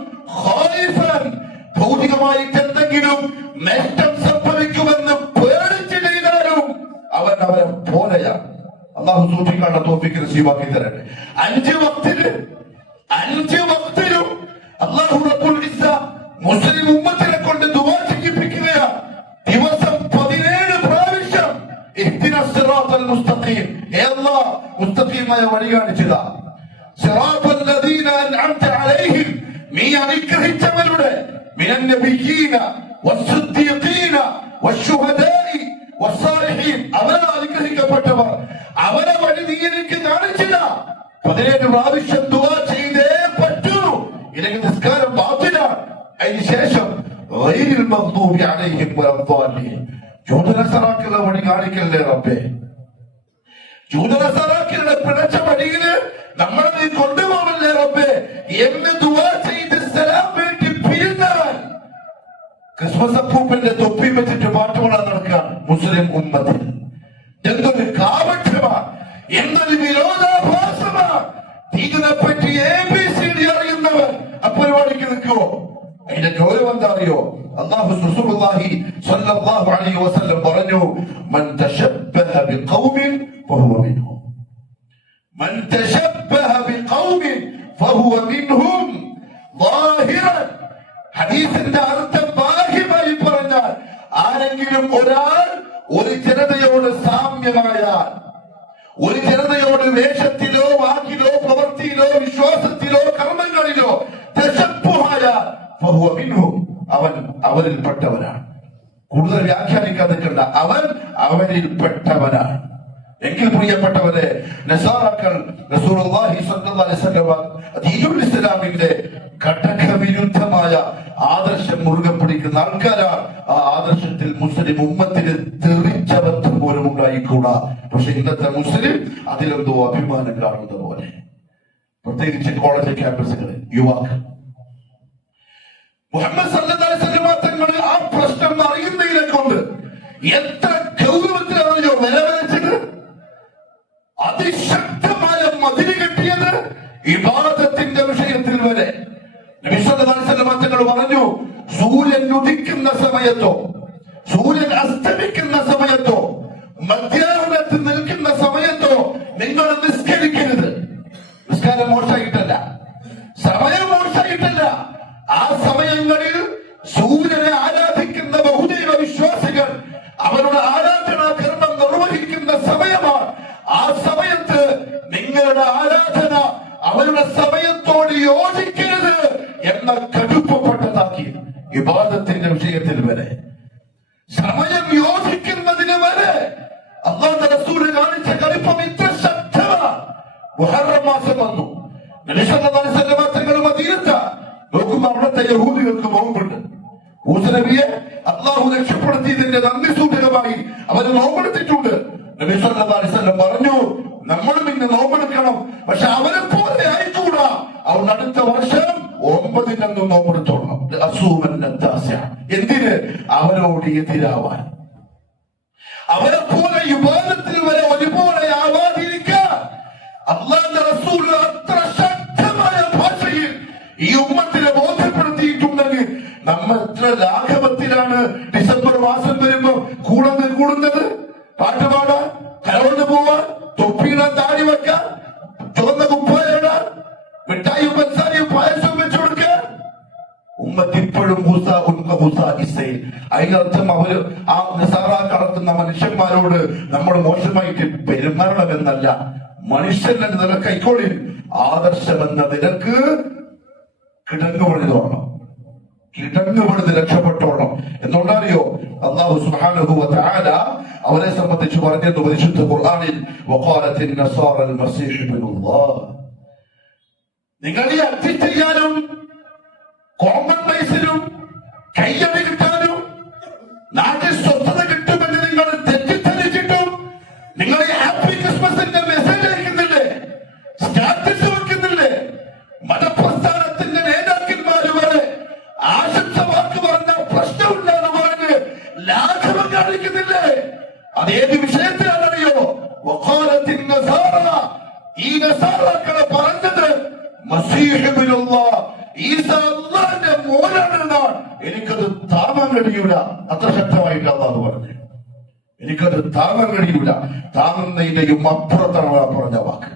ഭൗതികമായിട്ട് എന്തെങ്കിലും നഷ്ടം സംഭവിക്കുമെന്ന് പേടിച്ച് ചെയ്താലും അവൻ അവരെ പോലെയാണ്. അള്ളാഹു സൂക്ഷിക്കാനുള്ള തൗഫീഖ് നസീബാക്കി തരട്ടെ. 5 വക്തിലും അള്ളാഹു റബ്ബുൽ ഇസ്സ മുസ്ലിം ഉമ്മത്തിനെ കൊണ്ട് ദുആ ചെയ്യിപ്പിക്കുകയാണ്. ദിവസം 17 പ്രാവശ്യം ഇഹ്ദിനസ് സിറാത്തൽ മുസ്തഖീം, ഹേ അല്ലാഹ് മുസ്തഖീമായ വഴി കാണിച്ചുതാ. സിറാത്തൽ ലദീന അൻഅംത അലൈഹിം, നീ അനുഗ്രഹിച്ചവരുടെ, മിനൻ നബിയ്യീന വസ്സുദ്ദീഖീന വശുഹദാഇ വസ്സാലിഹീൻ, അവരെ അനുഗ്രഹിക്കപ്പെട്ടവർ, അവരെ വഴി നീ എനിക്ക് കാണിച്ചില്ല. 17 പ്രാവശ്യം ദുആ ചെയ്തേ പറ്റൂ, ഇല്ലെങ്കിൽ നിസ്കാരം ബാത്തിലാണ്. അതിനുശേഷം ഗൈറിൽ മഗ്ദൂബി അലൈഹിം വലദ്ദാലിൻ, ജൂതനസറാക്കളുടെ വഴി കാണിക്കല്ലേ റബ്ബേ, ജൂതനസറാക്കളുടെ പിഴച്ച വഴിയില് നമ്മളെ നീ കൊണ്ടുപോകല്ലേ റബ്ബേ എന്ന് ദുആ ചെയ്ത് സലാം വേണ്ടി പിരിഞ്ഞാൽ ക്രിസ്മസ് അപ്പൂപ്പന്റെ തൊപ്പി വെച്ചിട്ട് പാട്ടുപാടാൻ നടക്കുകയാണ് മുസ്ലിം ഉമ്മത്തിൽ. എന്തൊരു കാപട്യമാണ്, എന്തൊരു വിരോധാഭാസമാണ്. ഇതിനെ പറ്റി ABCD അറിയുന്നവർ അപ്പരിപാടിക്ക് നിൽക്കുമോ? അതിന്റെ ഗൗരവം എന്താ അറിയോ? അല്ലാഹു റസൂലുള്ളാഹി സ്വല്ലല്ലാഹു അലൈഹി വസല്ലം പറഞ്ഞു, മൻ തശബ്ബഹ ബിഖൗമിൻ ഫഹുവ മിൻഹും, മൻ തശബ്ബഹ ബിഖൗമിൻ ഫഹുവ മിൻഹും ളാഹിറൻ. ഹദീസിന്റെ അർത്ഥം ബാഹ്യമായി പറഞ്ഞാൽ, ആരെങ്കിലും ഒരാൾ ഒരു ജനതയോട് സാമ്യമായാൽ, ഒരു ജനതയോട് വേഷത്തിലോ വാക്കിലോ പ്രവൃത്തിയിലോ വിശ്വാസത്തിലോ കർമ്മങ്ങളിലോ തശബ്ബുഹായാൽ ഫഹുവ മിൻഹും, അവൻ അവരിൽപ്പെട്ടവനാണ്. കൂടുതൽ വ്യാഖ്യാനിക്കാൻ നിൽക്കണ്ട, അവൻ അവരിൽപ്പെട്ടവനാണ്. എങ്കിൽ പ്രിയപ്പെട്ടവരെ, നസാറാക്കൾ റസൂലുള്ളാഹി സ്വല്ലല്ലാഹു അലൈഹി വസല്ലം ദീനുൽ ഇസ്ലാമിന്റെ ഘടകവിരുദ്ധമായ ആദർശം മുറുകെ പിടിക്കുന്ന ആൾക്കാരാണ്. ആ ആദർശത്തിൽ മുസ്ലിം ഉമ്മത്തിന് തെറിച്ചബദ്ധം പോലും ഉണ്ടായിക്കൂടാ. പക്ഷെ ഇന്നത്തെ മുസ്ലിം അതിലെന്തോ അഭിമാനം കാണുന്ന പോലെ, പ്രത്യേകിച്ച് കോളേജ് ക്യാമ്പസുകളിൽ യുവാക്കൾ മുഹമ്മദ് സല്ലല്ലാഹു അലൈഹി വസല്ലം തങ്ങൾ ആ പ്രശ്നം അറിയുന്നതിനെ കൊണ്ട് എത്ര ഗൗരവത്തിലാണോ നിലവിളിച്ചത്, അതിശക്തമായ മതില് കെട്ടിയത് ഇബാദത്തിന്റെ വിഷയത്തിൽ വരെ. തങ്ങൾ പറഞ്ഞു, സൂര്യൻ ഉദിക്കുന്ന സമയത്തോ സൂര്യൻ അസ്തമിക്കുന്ന സമയത്തോ മധ്യാഹ്നത്തിൽ നിൽക്കുന്ന സമയത്തോ നിങ്ങൾ നിസ്കരിക്കരുത്. നിസ്കാരം മോശമായിട്ടല്ല, സമയം മോശമായിട്ടല്ല. ആ സമയങ്ങളിൽ സൂര്യനെ ആരാധിക്കുന്ന ബഹുദൈവ വിശ്വാസികൾ അവരുടെ ആരാധനാ കർമ്മം നിർവഹിക്കുന്ന സമയമാണ്. ആ സമയത്ത് നിങ്ങളുടെ ആരാധന അവരുടെ സമയത്തോട് യോജിക്കരുത് എന്ന കടുപ്പപ്പെട്ടതാക്കി. ഇബാദത്തിന്റെ വിഷയത്തിൽ വരെ സമയം യോജിക്കുന്നതിന് വരെ അല്ലാഹുവിന്റെ റസൂൽ കാണിച്ച കടുപ്പം ഇത്ര ശക്തമാണ്. മുഹറം മാസം വന്നു, നബി സല്ലല്ലാഹു അലൈഹി വസല്ലം തങ്ങൾ മദീനത്ത് നോക്കുമ്പോൾ അവിടുത്തെ യഹൂദികൾക്ക് നോമ്പുണ്ട്. മൂസ നബിയെ അല്ലാഹു രക്ഷപ്പെടുത്തിയതിന്റെ നന്ദി സൂചകമായി അവർ നോമ്പെടുത്തിട്ടുണ്ട്. നബി സല്ലല്ലാഹു അലൈഹി വസല്ലം പറഞ്ഞു, നമ്മളും ഇന്ന് നോമ്പെടുക്കണം, പക്ഷെ അവരെ പോലെ ആയിക്കൂടാ. അവർ അടുത്ത വർഷം 9 നോമ്പെടുത്തോളണം. എന്തിന്? അവരോട് എതിരാവാൻ, അവരെ പോലെ യുബാദത്തിൽ വരെ ഒരുപോലെ ആവാതിരിക്കാൻ. അല്ലാഹുവിന്റെ റസൂൽ അത്ര ശക്തമായ ഭാഷയിൽ ഈ ഉമ്മത്തിനെ ബോധ്യപ്പെടുത്തിയിട്ടുണ്ടെങ്കിൽ നമ്മൾ എത്ര ലാഘവത്തിലാണ് ഡിസംബർ മാസം വരുമ്പോ കൂടുന്നത്. പാട്ടുപാടാൻ, കരോണ്ട് പോവാൻ, തൊപ്പിയിടാൻ, താടി വെക്കാൻ, ചുവന്ന കുപ്പായിടാൻ, മിഠായും പഞ്ചസാരയും പായസവും വെച്ചു കൊടുക്കാൻ. ഉമ്മത്ത് ഇപ്പോഴും അതിനർത്ഥം അവര് ആ നിസാറ കടത്തുന്ന മനുഷ്യന്മാരോട് നമ്മൾ മോശമായിട്ട് പെരുമാറണമെന്നല്ല. മനുഷ്യൻ എന്ന നിലക്ക് കൈക്കോളിൽ ആദർശമെന്ന നിലക്ക് കിടങ്ങുപണിതോണം, കിടങ്ങുപണിത് രക്ഷപ്പെട്ടോണം. എന്തുകൊണ്ടറിയോ? അല്ലാഹു സുബ്ഹാനഹു വ തആല അവരെ സംബന്ധിച്ച് പറഞ്ഞത് പരിശുദ്ധ ഖുർആനിൽ, വഖാലത്തിൻ നസാറൽ മസീഹ് ഇബ്നുല്ലാഹ്. നിങ്ങൾ ഈ അഡ്ജസ്റ്റ് ചെയ്യാനും കോംപ്രമൈസിനും കയ്യടി കിട്ടാനും നാട്ടിൽ സ്വസ്ഥത കിട്ടുമെന്ന് നിങ്ങൾ തെറ്റിദ്ധരിച്ചിട്ടും നിങ്ങൾ ഈ ഹാപ്പി ക്രിസ്മസിന്റെ മെസ്സേജ് അയക്കുന്നില്ലേ, സ്റ്റാറ്റസ് വെക്കുന്നില്ലേ? മതപ്രസ്ഥാനത്തിന്റെ നേതാക്കന്മാര് വരെ ആശംസ വാക്ക് പറഞ്ഞ പ്രശ്നമില്ല എന്ന് പറഞ്ഞ് ലാഘവം കാണിക്കുന്നില്ലേ? അതേത് വിഷയത്തിലാണറിയോ? വഖാലത്തിൻ നസാറ, ഈ നസാറാക്കളെ പറഞ്ഞത് മസീഹ് ഇബ്നുല്ലാഹ്, ഈസ അല്ലാഹുവിന്റെ മോനാണെന്നാണ്. എനിക്കത് താങ്ങാൻ കഴിയൂല. അത്ര ശക്തമായിട്ട് അല്ലാഹു പറഞ്ഞു, എനിക്കത് താങ്ങാൻ കഴിയൂല. താങ്ങുന്നതിന്റെയും അപ്പുറത്താണ് പറഞ്ഞ വാക്ക്.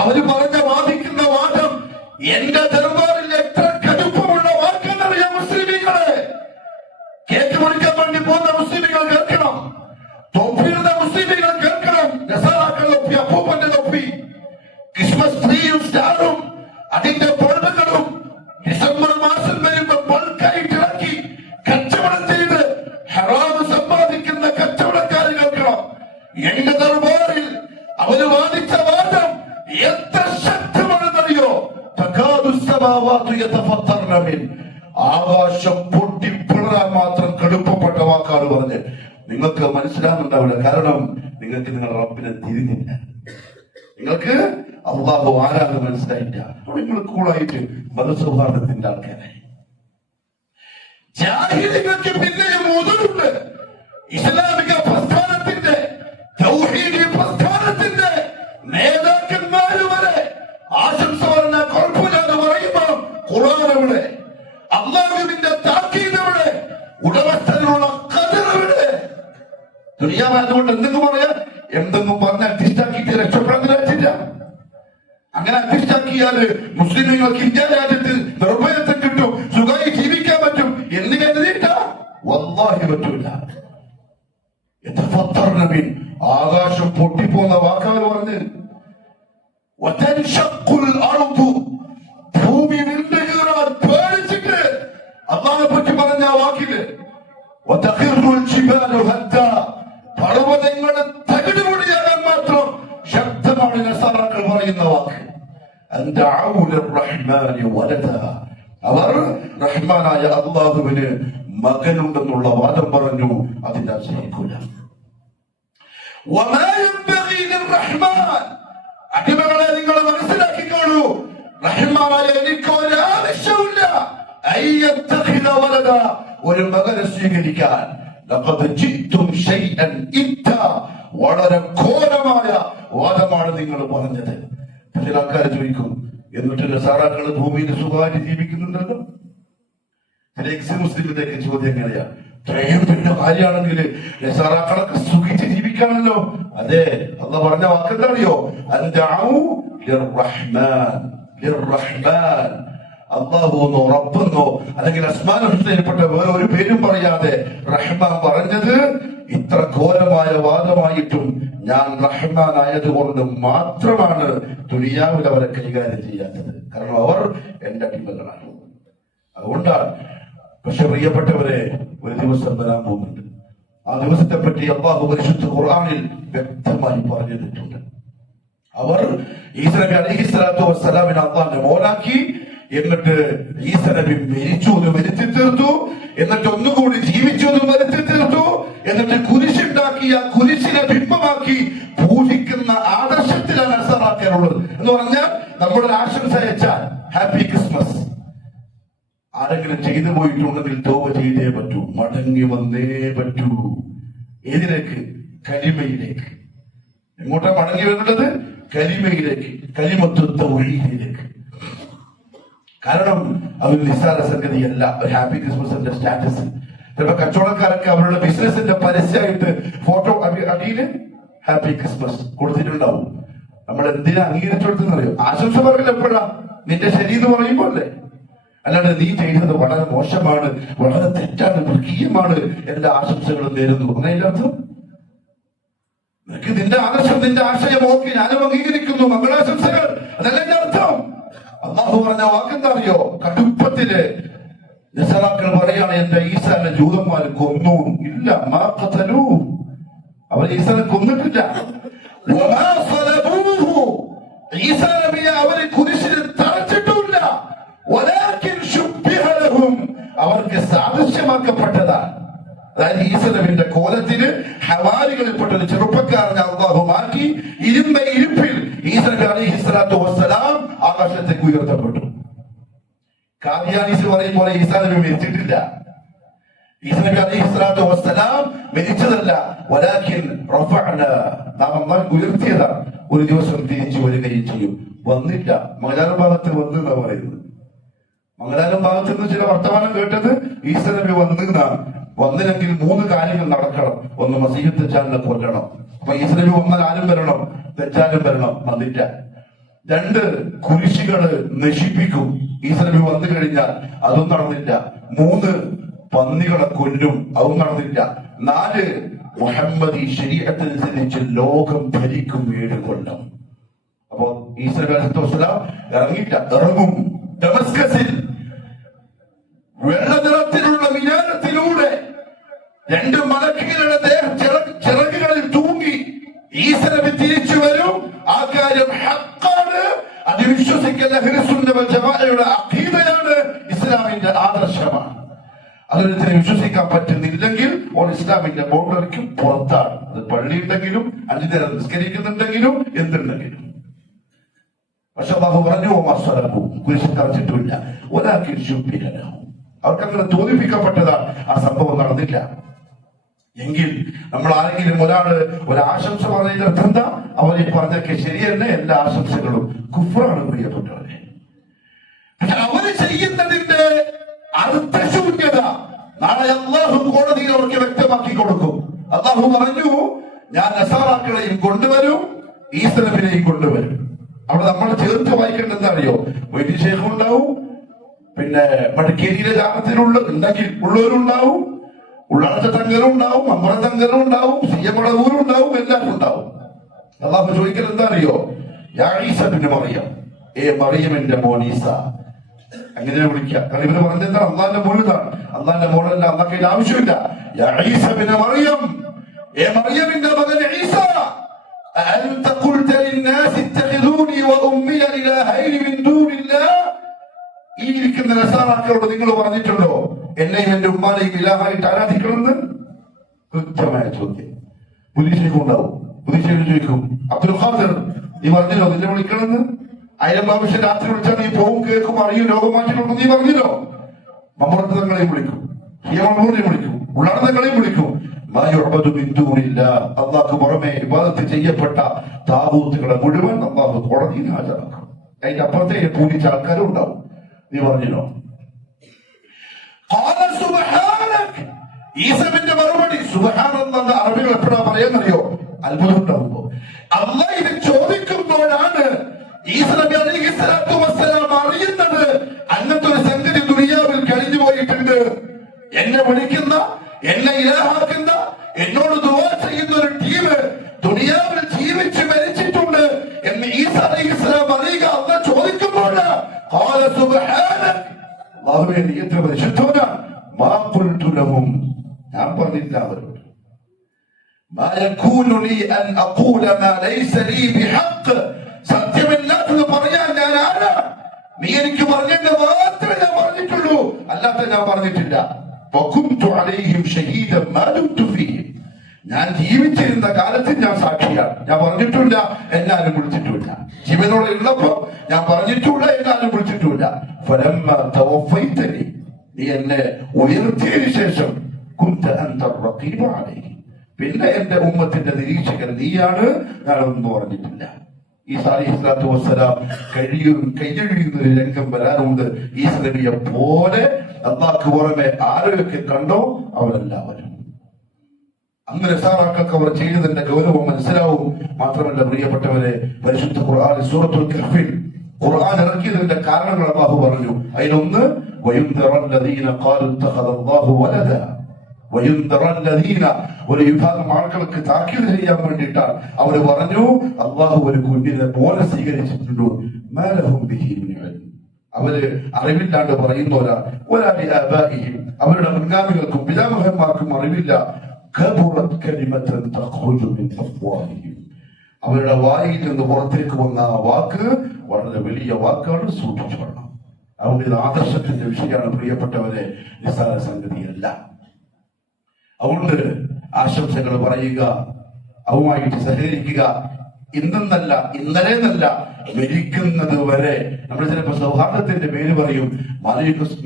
അവര് പറഞ്ഞ വാദിക്കുന്ന വാദം എന്റെ ദർബാറിൽ എത്ര കടുപ്പമുള്ള വാക്കെന്നറിയാം മുസ്ലിമീങ്ങളെ. കേക്ക് മുറിക്കാൻ വേണ്ടി പോകുന്ന മുസ്ലിമീങ്ങൾ കേൾക്കണം, തൊപ്പിയിടുന്ന മുസ്ലിമീങ്ങൾ കേൾക്കണം. നസാറാക്കളുടെ തൊപ്പി, അപ്പൂപ്പന്റെ തൊപ്പി, ക്രിസ്മസ് ട്രീയും സ്റ്റാറും അതിന്റെ ബൾബുകളും ഡിസംബർ മാസം വരുമ്പോൾ ബൾക്കായിട്ട് ഇറക്കി കച്ചവടം ചെയ്ത് ഹറാമ് സമ്പാദിക്കുന്ന കച്ചവടക്കാർ കേൾക്കണം. എന്റെ ദർബാറിൽ അവര് വാദിച്ച വാദം എത്ര ശക്തമാണെന്നറിയോ? ആകാശം പൊട്ടിപ്പിളരാൻ മാത്രം കടുപ്പപ്പെട്ട വാക്കാണ് പറഞ്ഞ്. നിങ്ങൾക്ക് മനസ്സിലാകുന്നുണ്ടാവില്ല, കാരണം നിങ്ങൾക്ക് നിങ്ങളുടെ റബ്ബിനെ തിരിഞ്ഞില്ല, നിങ്ങൾക്ക് അല്ലാഹു ആരാണ് മനസ്സിലായില്ല. നിങ്ങൾ കൂളായിട്ട് മതസൗഹാർദ്ദത്തിന്റെ ആൾക്കാരായി. ജാഹിലികൾക്ക് പിന്നെയും മുതലുണ്ട്. ഇസ്ലാമിക പ്രസ്ഥാനത്തിന്റെ, തൗഹീദി പ്രസ്ഥാനത്തിന്റെ നേതാക്കന്മാര് വരെ ആശംസ പറഞ്ഞ കുഴപ്പമില്ലാതെ പറയുമ്പോ ഖുർആൻ എവിടെ? അല്ലാഹുവിന്റെ താക്കീത് എവിടെ? ഉടമസ്ഥനുള്ള ഖദർ എവിടെ? ദുനിയാവായതുകൊണ്ട് എന്തെങ്കിലും പറയാ, എന്തെങ്കിലും പറഞ്ഞ അധിഷ്ഠാക്കിയിട്ട് രക്ഷപ്പെടാൻ രാജ്യമില്ല. അങ്ങനെ അധിഷ്ഠാക്കിയാല് മുസ്ലിങ്ങൾക്ക് ഇന്ത്യ രാജ്യത്ത് നിർഭയത്വം കിട്ടും, സുഖമായി ജീവിക്കാൻ പറ്റും എന്ന് കരുതിയിട്ടാ? വല്ലാഹി പറ്റൂല. ആകാശം പൊട്ടിപ്പോന്ന വാക്കാൽ പറഞ്ഞ്, ഭൂമി വിണ്ടുകീറാൻ പേടിച്ചിട്ട് അല്ലാഹുവിനെ പറ്റി പറഞ്ഞ വാക്കില് പർവ്വതങ്ങളെ തകിടുപൊടിയാകാൻ മാത്രം ശക്തമാണ് നസാറാക്കൾ പറയുന്ന വാക്ക്. അവർ റഹ്മാനായ അല്ലാഹുവിന് മകനുണ്ടെന്നുള്ള വാദം പറഞ്ഞു. അതിന്റെ ആശ്രയിക്കൂല. അടിമകളെ നിങ്ങൾ മനസ്സിലാക്കിക്കോളൂ, റഹ്മാനായ എനിക്ക് ഒരു ആവശ്യമില്ല ഒരു മകനെ സ്വീകരിക്കാൻ. വളരെ ഘോരമായ വാദമാണ് നിങ്ങൾ പറഞ്ഞത്. ചില ആൾക്കാർ ചോദിക്കും, എന്നിട്ട് നസാറാക്കള് ഭൂമിയിൽ സുഖമായിട്ട് ജീവിക്കുന്നുണ്ടല്ലോ. ചില എക്സ് മുസ്ലിമിന്റെ ഒക്കെ ചോദ്യം എങ്ങനെയാ, ഇത്രയും വലിയ കാര്യമാണെങ്കിൽ നസാറാക്കളൊക്കെ സുഖിച്ച് ജീവിക്കാണല്ലോ. അതെ, അള്ളാഹ് പറഞ്ഞ വാക്കെന്താ അറിയോ? അള്ളാഹുന്നോ റബ്ബെന്നോ അല്ലെങ്കിൽ അസ്മാൻ ഹുസ്നയിൽപ്പെട്ട വേറെ ഒരു പേരും പറയാതെ റഹ്മാൻ പറഞ്ഞത് ഇത്ര ഘോരമായ വാദമായിട്ടും ഞാൻ റഹ്മാൻ ആയതുകൊണ്ട് മാത്രമാണ് ദുനിയാവിൽ അവരെ കൈകാര്യം ചെയ്യാത്തത്. കാരണം അവർ എന്റെ അടിമകളാണ്. അതുകൊണ്ടാണ്. പക്ഷെ പ്രിയപ്പെട്ടവരെ, ഒരു ദിവസം വരാൻ പോകുന്നുണ്ട്. ആ ദിവസത്തെ പറ്റി അല്ലാഹു പരിശുദ്ധ ഖുർആനിൽ വ്യക്തമായി പറഞ്ഞിട്ടുണ്ട്. അവർ ഈസ നബി അലൈഹിസ്സലാത്തു വസ്സലാമിനെ അല്ലാഹുവിന്റെ മോനാക്കി, എന്നിട്ട് ഈസ നബി മരിച്ചു എന്ന് വരുത്തി തീർത്തു, എന്നിട്ട് ഒന്നുകൂടി ജീവിച്ചു എന്ന് വരുത്തി തീർത്തു, എന്നിട്ട് കുരിശുണ്ടാക്കിയ കുരിശിനെ ബിംബമാക്കി പൂജിക്കുന്ന ആദർശത്തിലാണ് നസാറാക്കാനുള്ളത്. എന്ന് പറഞ്ഞാൽ നമ്മളൊരു ആശംസ അയച്ചാൽ ഹാപ്പി ക്രിസ്മസ്, ആരെങ്കിലും ചെയ്തു പോയിട്ടുണ്ടെങ്കിൽ തൗബ ചെയ്തേ പറ്റൂ, മടങ്ങി വന്നേ പറ്റൂ. ഏതിലേക്ക്? കലിമയിലേക്ക്. എങ്ങോട്ടാ മടങ്ങി വരേണ്ടത്? കലിമയിലേക്ക്, കലിമത്തു തൗഹീദിലേക്ക്. കാരണം അവർ നിസ്സാര സംഗതിയല്ല ഒരു ഹാപ്പി ക്രിസ്മസിന്റെ സ്റ്റാറ്റസ്. ചിലപ്പോ കച്ചവടക്കാരൊക്കെ അവരുടെ ബിസിനസിന്റെ പരസ്യമായിട്ട് ഫോട്ടോ അടിയില് ഹാപ്പി ക്രിസ്മസ് കൊടുത്തിട്ടുണ്ടാവും. നമ്മൾ എന്തിനാ അംഗീകരിച്ചു കൊടുത്തെന്നറിയോ? ആശംസ പറയില്ല എപ്പോഴാ? നിന്റെ ശരി എന്ന് പറയുമ്പോ അല്ലേ? അല്ലാണ്ട് നീ ചെയ്യുന്നത് വളരെ മോശമാണ്, വളരെ തെറ്റാണ്, മൃഗീയമാണ്, എല്ലാ ആശംസകളും നേരുന്നു എന്നതിന്റെ അർത്ഥം. നിനക്ക് നിന്റെ ആദർശം, നിന്റെ ആശയം ഓക്കെ, ഞാനും അംഗീകരിക്കുന്നു, മംഗളാശംസകൾ, അതല്ല എന്റെ അർത്ഥം. അള്ളാഹു പറഞ്ഞ വാക്കെന്താ അറിയോ? കടുപ്പത്തില് നസറാക്കൾ പറയാണ്, എന്റെ ഈസാനെ ജൂതന്മാർ കൊന്നു. ഇല്ല, മാ ഖതലൂ, അവർ ഈസാനെ കൊന്നിട്ടില്ല. വമാ സലബൂഹു, ഈസാ നബിയെ അവരെ കുരിശിൽ തറച്ചിട്ടില്ല. വലാകിൻ ശുബ്ബിഹ ലഹും, അവർക്ക് സാദൃശ്യമാക്കപ്പെട്ടതാണ്. അതായത് ഈസ നബിയുടെ കോലത്തിന് ഹവാരികളിൽപ്പെട്ട ഒരു ചെറുപ്പക്കാരനെ അള്ളാഹു മാറ്റി, ഇരുന്ന ഇരിപ്പിൽ ഈസ നബി അലൈഹിസ്സലാത്തു വസ്സലാം ആകാശത്തേക്ക് ഉയർത്തപ്പെട്ടു. ഖാദിയാനീസ് പറയും പോലെ ഈസാ നബി മരിച്ചിട്ടില്ല. ഈസ നബി അലൈഹിസ്സലാത്തു വസ്സലാം മരിച്ചതല്ല, വലാകിൻ റഫഅന, നാം അല്ലാഹു ഉയർത്തിയതാണ്. ഒരു ദിവസം തിരിച്ചു വരികയും ചെയ്യും. വന്നില്ല, മംഗലാപുരം ഭാഗത്ത് വന്നു എന്നാ പറയുന്നത്. മംഗലാപുരം ഭാഗത്ത് നിന്ന് ചില വർത്തമാനം കേട്ടത് ഈസ നബി വന്നാണ്. വന്നില്ലെങ്കിൽ 3 കാര്യങ്ങൾ നടക്കണം. ഒന്ന്, മസീഹ് ദജ്ജാലിനെ കൊല്ലണം. അപ്പൊ ഈസ നബി വന്നാൽ ആരും വരണം, ദജ്ജാലും വരണം. വന്നില്ല. 2, കുരിശികള് നശിപ്പിക്കും. ഈസ നബി വന്നു കഴിഞ്ഞാൽ അതും നടന്നില്ല. 3, പന്നികളെ കൊല്ലും. അതും നടന്നില്ല. 4, മുഹമ്മദി ശരീഅത്തനുസരിച്ച് ലോകം ഭരിക്കും 7 കൊല്ലം. അപ്പൊ ഈസ നബി അലൈഹി വസല്ലം ഇറങ്ങിയില്ല. ഇറങ്ങും. ഡമസ്കസിൽ വെള്ള നിറത്തിലുള്ള മിനാരത്തിലൂടെ 2 മലക്കുകളുടെ ചിറകുകളിൽ തൂങ്ങി ഈസ നബി തിരിച്ചു വരും. ആ കാര്യം ഹഖാണ്. അത് വിശ്വസിക്കുന്ന അഹ്ലുസുന്ന വൽ ജമാഅയുടെ അഖീദയാണ്, ഇസ്ലാമിന്റെ ആദർശമാണ്. അതൊരിക്കലും വിശ്വസിക്കാൻ പറ്റുന്നില്ലെങ്കിൽ ഓർ ഇസ്ലാമിന്റെ ബൗണ്ടറിക്ക് പുറത്താണ്. അത് പള്ളി ഉണ്ടെങ്കിലും 5 നേരം നിസ്കരിക്കുന്നുണ്ടെങ്കിലും എന്തുണ്ടെങ്കിലും. പക്ഷെ അല്ലാഹു പറഞ്ഞു, കുരിശിൽ തറച്ചിട്ടില്ല. ഒരാൾക്ക് അവർക്ക് അങ്ങനെ തോന്നിപ്പിക്കപ്പെട്ടതാണ്. ആ സംഭവം നടന്നില്ല. എങ്കിൽ നമ്മൾ ആരെങ്കിലും ഒരു ആശംസ പറയുന്ന അർത്ഥം എന്താ? അവരെ പറഞ്ഞൊക്കെ ശരിയല്ല, എല്ലാ ആശംസകളും കുഫ്റാണ് പ്രിയപ്പെട്ടവരെ. പക്ഷെ അവര് ചെയ്യുന്നതിന്റെ അർത്ഥശൂന്യത നാളെ അല്ലാഹു കോടതിയിൽ അവർക്ക് വ്യക്തമാക്കി കൊടുക്കും. അല്ലാഹു പറഞ്ഞു, ഞാൻ നസാറാക്കളെയും കൊണ്ടുവരും, ഈസ നബിയെയും കൊണ്ടുവരും. അവിടെ നമ്മൾ ചേർത്ത് വായിക്കേണ്ട എന്താ അറിയോ? വൈദ്യ ശേഖം ഉണ്ടാവും, പിന്നെ മടിക്കേരിയിലെ ജാമത്തിലുള്ള ഉള്ളവരുണ്ടാവും, ഉള്ളടച്ച തങ്കരും ഉണ്ടാവും, അമ്പറ തങ്കരും ഉണ്ടാവും, സിയമ്പളവൂരും ഉണ്ടാവും, എല്ലാവരും ഉണ്ടാവും. അല്ലാഹു ചോദിക്കൽ എന്താ അറിയോ? യാ ഈസ ഇബ്നു മറിയം, ഏ മറിയമിന്റെ മോൻ ഈസ. അങ്ങനെ വിളിക്കാം. കാരണം ഇവര് പറഞ്ഞെന്താ? അള്ളാന്റെ മോനാണ്. അള്ളാന്റെ മോനല്ല, അന്നൊക്കെ ഇത് ആവശ്യമില്ല. യാ ഈസ ഇബ്നു മറിയം, ഏ മറിയമിന്റെ മകൻ ഈസ, അഅൻത ഖുൽത ലിന്നാസി ഇത്തഖിദൂനി വഉമ്മി ഇലാഹൈനി മിൻ ദൂനില്ലാഹ്, ഈ ഇരിക്കുന്ന നസാറാക്കളോട് നിങ്ങൾ പറഞ്ഞിട്ടുണ്ടോ എന്നെയും എന്റെ ഉമ്മാനെയും ഇലാഹായിട്ട് ആരാധിക്കണമെന്ന്? കൃത്യമായ ചോദ്യം. പുലിശേഖ് ഉണ്ടാവും. പുലിശേഖ് ചോദിക്കും, അബ്ദുൽ ഖാദിർ നീ പറഞ്ഞല്ലോ നിന്നെ വിളിക്കണമെന്ന്? അയൽ ആവശ്യം രാത്രി വിളിച്ചാൽ നീ പോവും, കേൾക്കും, അറിയും, രോഗം മാറ്റിക്കൊണ്ടു നീ പറഞ്ഞല്ലോ. മമ്പറത്തങ്ങളെയും വിളിക്കും, ഹിയമൂറിനെയും വിളിക്കും, ഉള്ളടങ്ങളെയും വിളിക്കും. മാ യുഅബദു മിൻ ദൂനില്ലാഹ്, അല്ലാഹുവിന് പുറമെ ഇബാദത്ത് ചെയ്യപ്പെട്ട താഗൂത്തുകളെ മുഴുവൻ അല്ലാഹു കോടതിയിൽ ഹാജരാക്കും. അതിന്റെ അപ്പുറത്തെ പൂജിച്ച ആൾക്കാരും ഉണ്ടാവും. നീ പറഞ്ഞോ ഖാല സുബ്ഹാനക, ഈസബിന്റെ മറുപടി സുബ്ഹാനല്ലാഹ് അറബികൾ എപ്പോഴാ പറയാന്നറിയോ? അത്ഭുതം ഉണ്ടാവുമ്പോ. അല്ലാഹ് ഇത് ചോദിക്കുമ്പോഴാണ് ഈസ നബി അലൈഹിസ്സലാത്തു വസ്സലാം അറിയുന്നത് അങ്ങനത്തെ ഒരു സംഗതി ദുനിയാവിൽ കഴിഞ്ഞു പോയിട്ടുണ്ട്. എന്നെ വിളിക്കുന്ന, എന്നെ ഇലാഹാക്കുന്ന, എന്നോട് ദുആ ചെയ്യുന്ന ഒരു ടീം ദുനിയാവിൽ ജീവിച്ച് മരിച്ചിട്ടുണ്ട് എന്ന് ഈസ അലൈഹിസ്സലാം അറിയുക. അല്ലാഹ് ചോദിക്കുമ്പോഴാണ് ഖാല സുബ്ഹാനക, അല്ലാഹുവേ നീ എത്ര പരിശുദ്ധനാണ്. മാ ഖുൽതു ലഹും, ഞാൻ പറഞ്ഞില്ല അവരോട്. മാ യകൂനു ലീ അൻ അഖൂല മാ ലൈസ ലീ ബിഹഖ്, സത്യമില്ലാത്തത് പറയാൻ ഞാൻ ആരാ? നീ എനിക്ക് പറഞ്ഞത് മാത്രമേ ഞാൻ പറഞ്ഞിട്ടുള്ളൂ, അല്ലാത്ത ഞാൻ പറഞ്ഞിട്ടില്ല. വകുന്തു അലൈഹിം ഷഹീദൻ മാ ദുംതു ഫീഹിം, ഞാൻ ജീവിച്ചിരുന്ന കാലത്ത് ഞാൻ സാക്ഷിയാണ്. ഞാൻ പറഞ്ഞിട്ടില്ല, എന്നാലും വിളിച്ചിട്ടില്ല. ജീവനോടെ ഉള്ളപ്പോ ഞാൻ പറഞ്ഞിട്ടില്ല, എന്നാലും വിളിച്ചിട്ടില്ല. ഫലമ്മാ തവഫൈതനി, നീ എന്നെ ഉയർത്തിയതിനു ശേഷം കുന്ത അൻത റഖീബ അലൈഹി, പിന്നെ എന്റെ ഉമ്മത്തിന്റെ നിരീക്ഷകൻ നീയാണ്, ഞാനൊന്നും പറഞ്ഞിട്ടില്ല. ഈസാ അലൈഹിസ്സലാത്തു വസ്സലാം കൈയൊഴിയുന്ന ഒരു രംഗം വരാനുണ്ട്. ഈസ നബിയെ പോലെ അല്ലാഹുവിന് പുറമെ ആരെയൊക്കെ കണ്ടോ അവരെല്ലാവരും. അങ്ങനെ സാറാക്കൾക്ക് അവർ ചെയ്തതിന്റെ ഗൗരവം മനസ്സിലാവും. മാത്രമല്ല പ്രിയപ്പെട്ടവരെ, പരിശുദ്ധ ഖുർആനിൽ സൂറത്തുൽ കഹ്ഫിൽ ഖുർആൻ ഇറക്കിയതിന്റെ കാരണങ്ങൾ അല്ലാഹു പറഞ്ഞു. അതിലൊന്ന് വയുൻദറല്ലദീന ഖാലു ഇത്തഖദല്ലാഹു വലദ, വയുൻദറല്ലദീന, ഒരു വിഭാഗം ആളുകൾക്ക് താക്കീത് ചെയ്യാൻ വേണ്ടിയിട്ടാണ്. അവർ പറഞ്ഞു അല്ലാഹു ഒരു കുഞ്ഞിനെ പോലെ സ്വീകരിച്ചിട്ടുണ്ട്. മാ ലഹും ബിഹി മിൻ ഇൽം, അവര് അറിവില്ലാണ്ട് പറയുന്നവരാ. വലാ ലിആബാഇഹിം, അവരുടെ മുൻഗാമികൾക്കും പിതാമഹന്മാർക്കും അറിവില്ല. കബറത് കലിമതൻ തഖ്റുജു മിൻ അഫ്വാഹിഹിം, അവരുടെ വായിൽ നിന്ന് പുറത്തേക്ക് വന്ന ആ വാക്ക് വളരെ വലിയ വാക്കാണ്, സൂക്ഷിച്ചോളണം. അതുകൊണ്ട് ഇത് ആദർശത്തിന്റെ വിഷയമാണ് പ്രിയപ്പെട്ടവരെ, നിസ്സാര സംഗതിയല്ല. അതുകൊണ്ട് ആശംസകൾ പറയുക, അവരുമായിട്ട് സഹകരിക്കുക. ഇന്നെന്നല്ല, ഇന്നലെ എന്നല്ല, മരിക്കുന്നത് വരെ. നമ്മൾ ചിലപ്പോൾ സൗഹാർദ്ദത്തിന്റെ പേര് പറയും,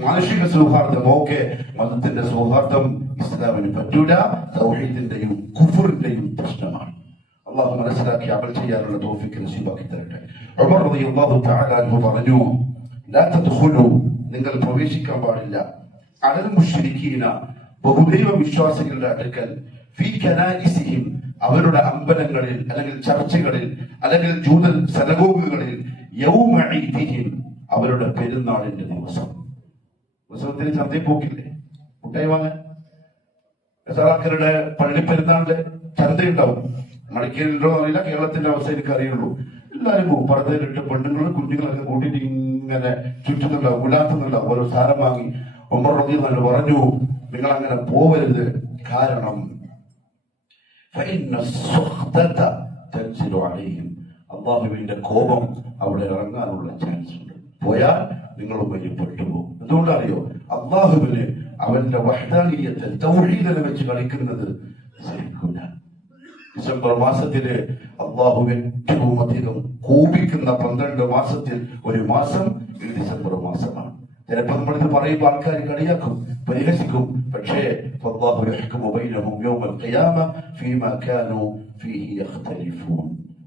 മാനുഷിക സൗഹാർദ്ദം. ഓക്കെ, മതത്തിന്റെ സൗഹാർദ്ദം ഇസ്ലാമിന് പറ്റൂല. തൗഹീദിന്റെയും കുഫറിന്റെയും പ്രശ്നമാണ്. അള്ളാഹു മനസ്സിലാക്കി അമൽ ചെയ്യാനുള്ള തൗഫീഖ് നസീബാക്കി തരട്ടെ. ഉമർ റളിയല്ലാഹു തആല അൻഹു പറഞ്ഞു, ലാ തദ്ഖുലു, നിങ്ങൾ പ്രവേശിക്കാൻ പാടില്ല, അലൽ മുശ്രിക്കീന, ബഹുദൈവ വിശ്വാസികളുടെ അടുക്കൽ, ഫീ കനായിസിഹിം, അവരുടെ അമ്പലങ്ങളിൽ അല്ലെങ്കിൽ ചർച്ചുകളിൽ അല്ലെങ്കിൽ ജൂത സനഗോഗുകളിൽ, യൗമ ഈദിഹിം, അവരുടെ പെരുന്നാളിന്റെ ദിവസം. ഉത്സവത്തിന് ചന്തയിൽ പോക്കില്ലേ, മുട്ടായി വാങ്ങാൻ? സാറാക്കരുടെ പള്ളി പെരുന്നാളിന്റെ ചന്തയുണ്ടാവും. മണിക്കേലുണ്ടോ അറിയില്ല, കേരളത്തിന്റെ അവസ്ഥ എനിക്ക് അറിയുള്ളൂ. എല്ലാവരും പോകും, പർദ്ദയിലിട്ട് പെണ്ണുങ്ങളും കുഞ്ഞുങ്ങളൊക്കെ കൂട്ടിയിട്ട് ഇങ്ങനെ ചുറ്റുന്നുണ്ടാവും, ഉലാത്തുന്നുണ്ടാവും, ഓരോ സാധനം വാങ്ങി. ഉമർ റളിയല്ലാഹു അൻഹു പറഞ്ഞു, നിങ്ങൾ അങ്ങനെ പോവരുത്. കാരണം അള്ളാഹുവിന്റെ കോപം അവിടെ ഇറങ്ങാനുള്ള ചാൻസ് ഉണ്ട്. പോയാൽ നിങ്ങൾ പെട്ടുപോകും. എന്തുകൊണ്ടറിയോ? അള്ളാഹുവിന് അവന്റെ വഹ്ദാനിയത്തിൽ തൗഹീദിനെ വെച്ച് കളിക്കുന്നത് ശരിക്കൂല. ഡിസംബർ മാസത്തില് അള്ളാഹു ഏറ്റവും അധികം കോപിക്കുന്ന 12 മാസത്തിൽ ഒരു മാസം ഈ ഡിസംബർ മാസമാണ്. ചിലപ്പോ നമ്മളിത് പറയുമ്പോൾ ആൾക്കാർ കളിയാക്കും, പരിഹസിക്കും. പക്ഷേ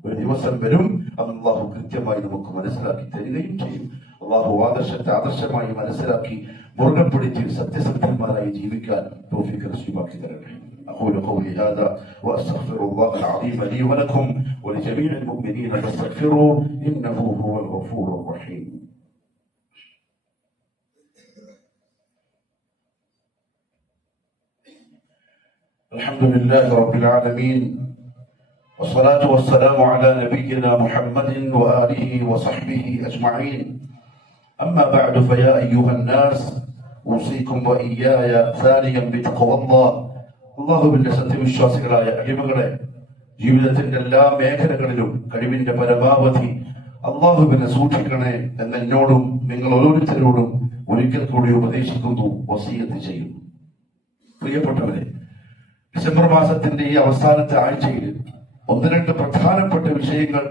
ഒരു ദിവസം വരും, അല്ലാഹു കൃത്യമായി നമുക്ക് മനസ്സിലാക്കി തരികയും ചെയ്യും. അല്ലാഹു ആദർശത്തെ ആദർശമായി മനസ്സിലാക്കി മുറുകെ പിടിച്ച് സത്യസത്യന്മാരായി ജീവിക്കാൻ തൗഫീഖ് നസീബാക്കി തരട്ടെ. أقول قولي هذا وأستغفر الله العظيم لي ولكم ولجميع المؤمنين فاستغفروه إنه هو الغفور الرحيم. الحمد لله رب العالمين، والصلاة والسلام على نبينا محمد وآله وصحبه أجمعين. أما بعد، فيا أيها الناس، أوصيكم وإياي ثانيا بتقوى الله. അള്ളാഹുവിന്റെ സത്യവിശ്വാസികളായ അടിമകളെ, ജീവിതത്തിന്റെ എല്ലാ മേഖലകളിലും കഴിവിന്റെ പരമാവധി അള്ളാഹുവിനെ സൂക്ഷിക്കണേ എന്ന് എന്നോടും നിങ്ങൾ ഓരോരുത്തരോടും ഒരിക്കൽ കൂടി ഉപദേശിക്കുന്നു, വസിയത്ത് ചെയ്യുന്നു. പ്രിയപ്പെട്ടവരെ, ഡിസംബർ മാസത്തിന്റെ ഈ അവസാനത്തെ ആഴ്ചയിൽ 1-2 പ്രധാനപ്പെട്ട വിഷയങ്ങൾ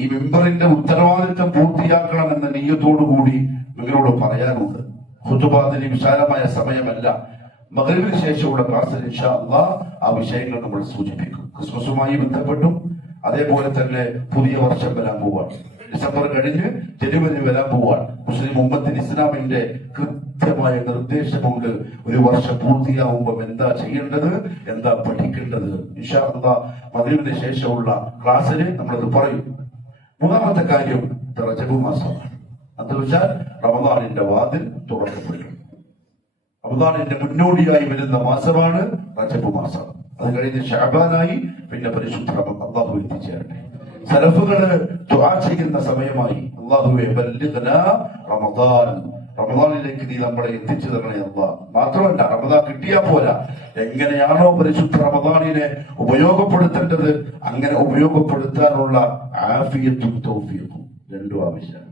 ഈ മിമ്പറിന്റെ ഉത്തരവാദിത്തം പൂർത്തിയാക്കണമെന്ന നിയ്യത്തോടുകൂടി നിങ്ങളോട് പറയാനുണ്ട്. ഖുതുബ അതിന് വിശാലമായ സമയമല്ല. മഗ്‌രിബിന് ശേഷമുള്ള ക്ലാസ്സിൽ ഇൻഷാ അല്ലാഹ് ആ വിഷയങ്ങൾ നമ്മൾ സൂചിപ്പിക്കും. ക്രിസ്മസുമായി ബന്ധപ്പെട്ടും അതേപോലെ തന്നെ പുതിയ വർഷം വരാൻ പോവാണ്. ഡിസംബർ കഴിഞ്ഞ് ജനുവരി വരാൻ പോവാണ്. മുസ്ലിം ഉമ്മത്തിന് ഇസ്ലാമിന്റെ കൃത്യമായ നിർദ്ദേശമുണ്ട്. ഒരു വർഷം പൂർത്തിയാവുമ്പോൾ എന്താ ചെയ്യേണ്ടത്, എന്താ പഠിക്കേണ്ടത്. ഇൻഷാ അല്ലാഹ് മഗ്‌രിബിന് ശേഷമുള്ള ക്ലാസ്സിൽ നമ്മളത് പറയും. മൂന്നാമത്തെ കാര്യം റജബ് മാസമാണ്. എന്ന് വെച്ചാൽ റമദാനിന്റെ വാതിൽ തുറക്കപ്പെടും. റമദാനിന്റെ മുന്നോടിയായി വരുന്ന മാസമാണ് റജബ് മാസം. അത് കഴിഞ്ഞ് ശഅബാനായി, പിന്നെ പരിശുദ്ധ അല്ലാഹു എത്തിച്ചേരട്ടെ. സലഫുകള് ദുആ ചെയ്യുന്ന സമയമായി അല്ലാഹുവേ ബല്ലിഗ്നാ റമദാൻ, റമദാനിലേക്ക് നീ നമ്മളെ എത്തിച്ചു തരണേ അല്ലാഹ്. മാത്രമല്ല റമദാൻ കിട്ടിയാ പോരാ, എങ്ങനെയാണോ പരിശുദ്ധ റമദാനിനെ ഉപയോഗപ്പെടുത്തേണ്ടത് അങ്ങനെ ഉപയോഗപ്പെടുത്താനുള്ള ആഫിയത്തും തൗഫീഖും രണ്ടും ആവശ്യമാണ്.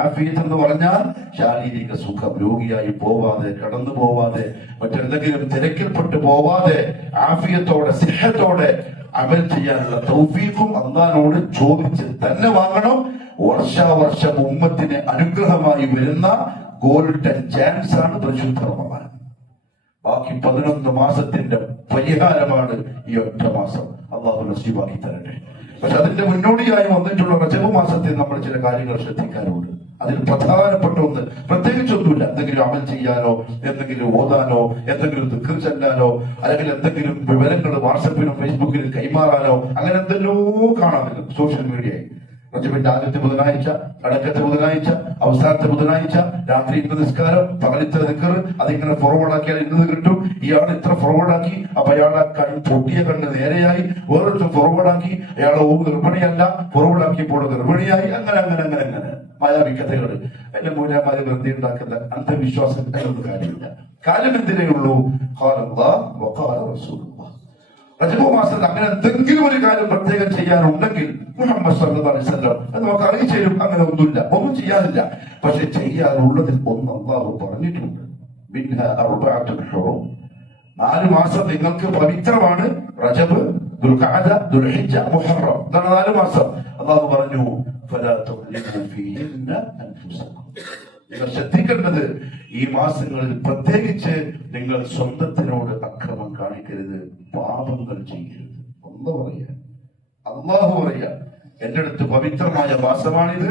ആഫിയത്ത് എന്ന് പറഞ്ഞാൽ ശാരീരിക സുഖം, രോഗിയായി പോവാതെ, കടന്നു പോവാതെ, മറ്റെന്തെങ്കിലും തിരക്കിൽപ്പെട്ട് പോവാതെ ആഫിയത്തോടെ സിഹത്തോടെ അമൽ ചെയ്യാനുള്ള തൗഫീഖും അല്ലാഹുവോട് ചോദിച്ച് തന്നെ വാങ്ങണം. വർഷാവർഷം ഉമ്മത്തിന് അനുഗ്രഹമായി വരുന്ന ഗോൾഡൻ ചാൻസ് ആണ് പരിശുദ്ധ റമദാൻ. ബാക്കി 11 മാസത്തിന്റെ പരിഹാരമാണ് ഈ ഒറ്റ മാസം. അല്ലാഹു നസീബാക്കി തരട്ടെ. പക്ഷെ അതിന്റെ മുന്നോടിയായി വന്നിട്ടുള്ള റജബ് മാസത്തിൽ നമ്മൾ ചില കാര്യങ്ങൾ ശ്രദ്ധിക്കാറുണ്ട്. അതിൽ പ്രധാനപ്പെട്ട ഒന്ന്, പ്രത്യേകിച്ചൊന്നുമില്ല, എന്തെങ്കിലും അമൽ ചെയ്യാനോ എന്തെങ്കിലും ഓതാനോ എന്തെങ്കിലും ദിക്ർ ചൊല്ലാനോ അല്ലെങ്കിൽ എന്തെങ്കിലും വിവരങ്ങൾ വാട്സപ്പിലും ഫേസ്ബുക്കിലും കൈമാറാനോ അങ്ങനെ എന്തെല്ലോ കാണാൻ പറ്റും സോഷ്യൽ മീഡിയയിൽ. റജബിന്റെ ആദ്യത്തെ ബുധനാഴ്ച, അടക്കത്തെ ബുധനാഴ്ച, അവസാനത്തെ ബുധനാഴ്ച, രാത്രി ഇന്ന് നിസ്കാരം, പകലത്തെ ദിക്ർ, അതിങ്ങനെ ഫോർവേഡ് ആക്കിയാൽ ഇന്നത് കിട്ടും. ഇയാൾ ഇത്ര ഫോർവേഡ് ആക്കി, അപ്പൊ അയാളുടെ പൊട്ടിയ കണ്ണ് നേരെയായി. വേറൊരു ഫോർവേഡ് ആക്കി, അയാളെ ഗർഭിണിയല്ല, ഫോർവേഡ് ആക്കിയപ്പോൾ ഗർഭിണിയായി. അങ്ങനെ അങ്ങനെ അങ്ങനെ അങ്ങനെ മായാവിക്കഥകൾ. അതിന്റെ മൂലമാര് വെറുതെ ഉണ്ടാക്കുന്ന അന്ധവിശ്വാസം എന്നൊന്നും കാര്യമില്ല. കാലം എന്തിനേ ഉള്ളൂ? റജബ് മാസത്തിൽ അങ്ങനെ എന്തെങ്കിലും ഒരു കാര്യം പ്രത്യേകം ചെയ്യാനുണ്ടെങ്കിൽ മുഹമ്മദ് സല്ലല്ലാഹു അലൈഹി വസല്ലം നമുക്ക് അറിയിച്ചു തരും. അങ്ങനെ ഒന്നുമില്ല, ഒന്നും ചെയ്യാനില്ല. പക്ഷെ ചെയ്യാനുള്ളതിൽ ഒന്ന് അല്ലാഹു പറഞ്ഞിട്ടുണ്ട്. മിൻഹാ അർബഅത്തുൻ ഹുറൂം, 4 മാസം നിങ്ങൾക്ക് പവിത്രമാണ്. റജബ്, ദുൽഖഅദ, ദുൽഹിജ്ജ, മുഹറം, ഇതാണ് 4 മാസം. അല്ലാഹു പറഞ്ഞു ഫലാ തുദ്ലിമു ഫീഹിന്ന അൻഫുസകും. നിങ്ങൾ ശ്രദ്ധിക്കേണ്ടത് ഈ മാസങ്ങളിൽ പ്രത്യേകിച്ച് നിങ്ങൾ സ്വന്തത്തിനോട് അക്രമം കാണിക്കരുത്, പാപങ്ങൾ ചെയ്യരുത്. അല്ലാഹു പറയാ എന്റെ അടുത്ത് പവിത്രമായ മാസമാണിത്,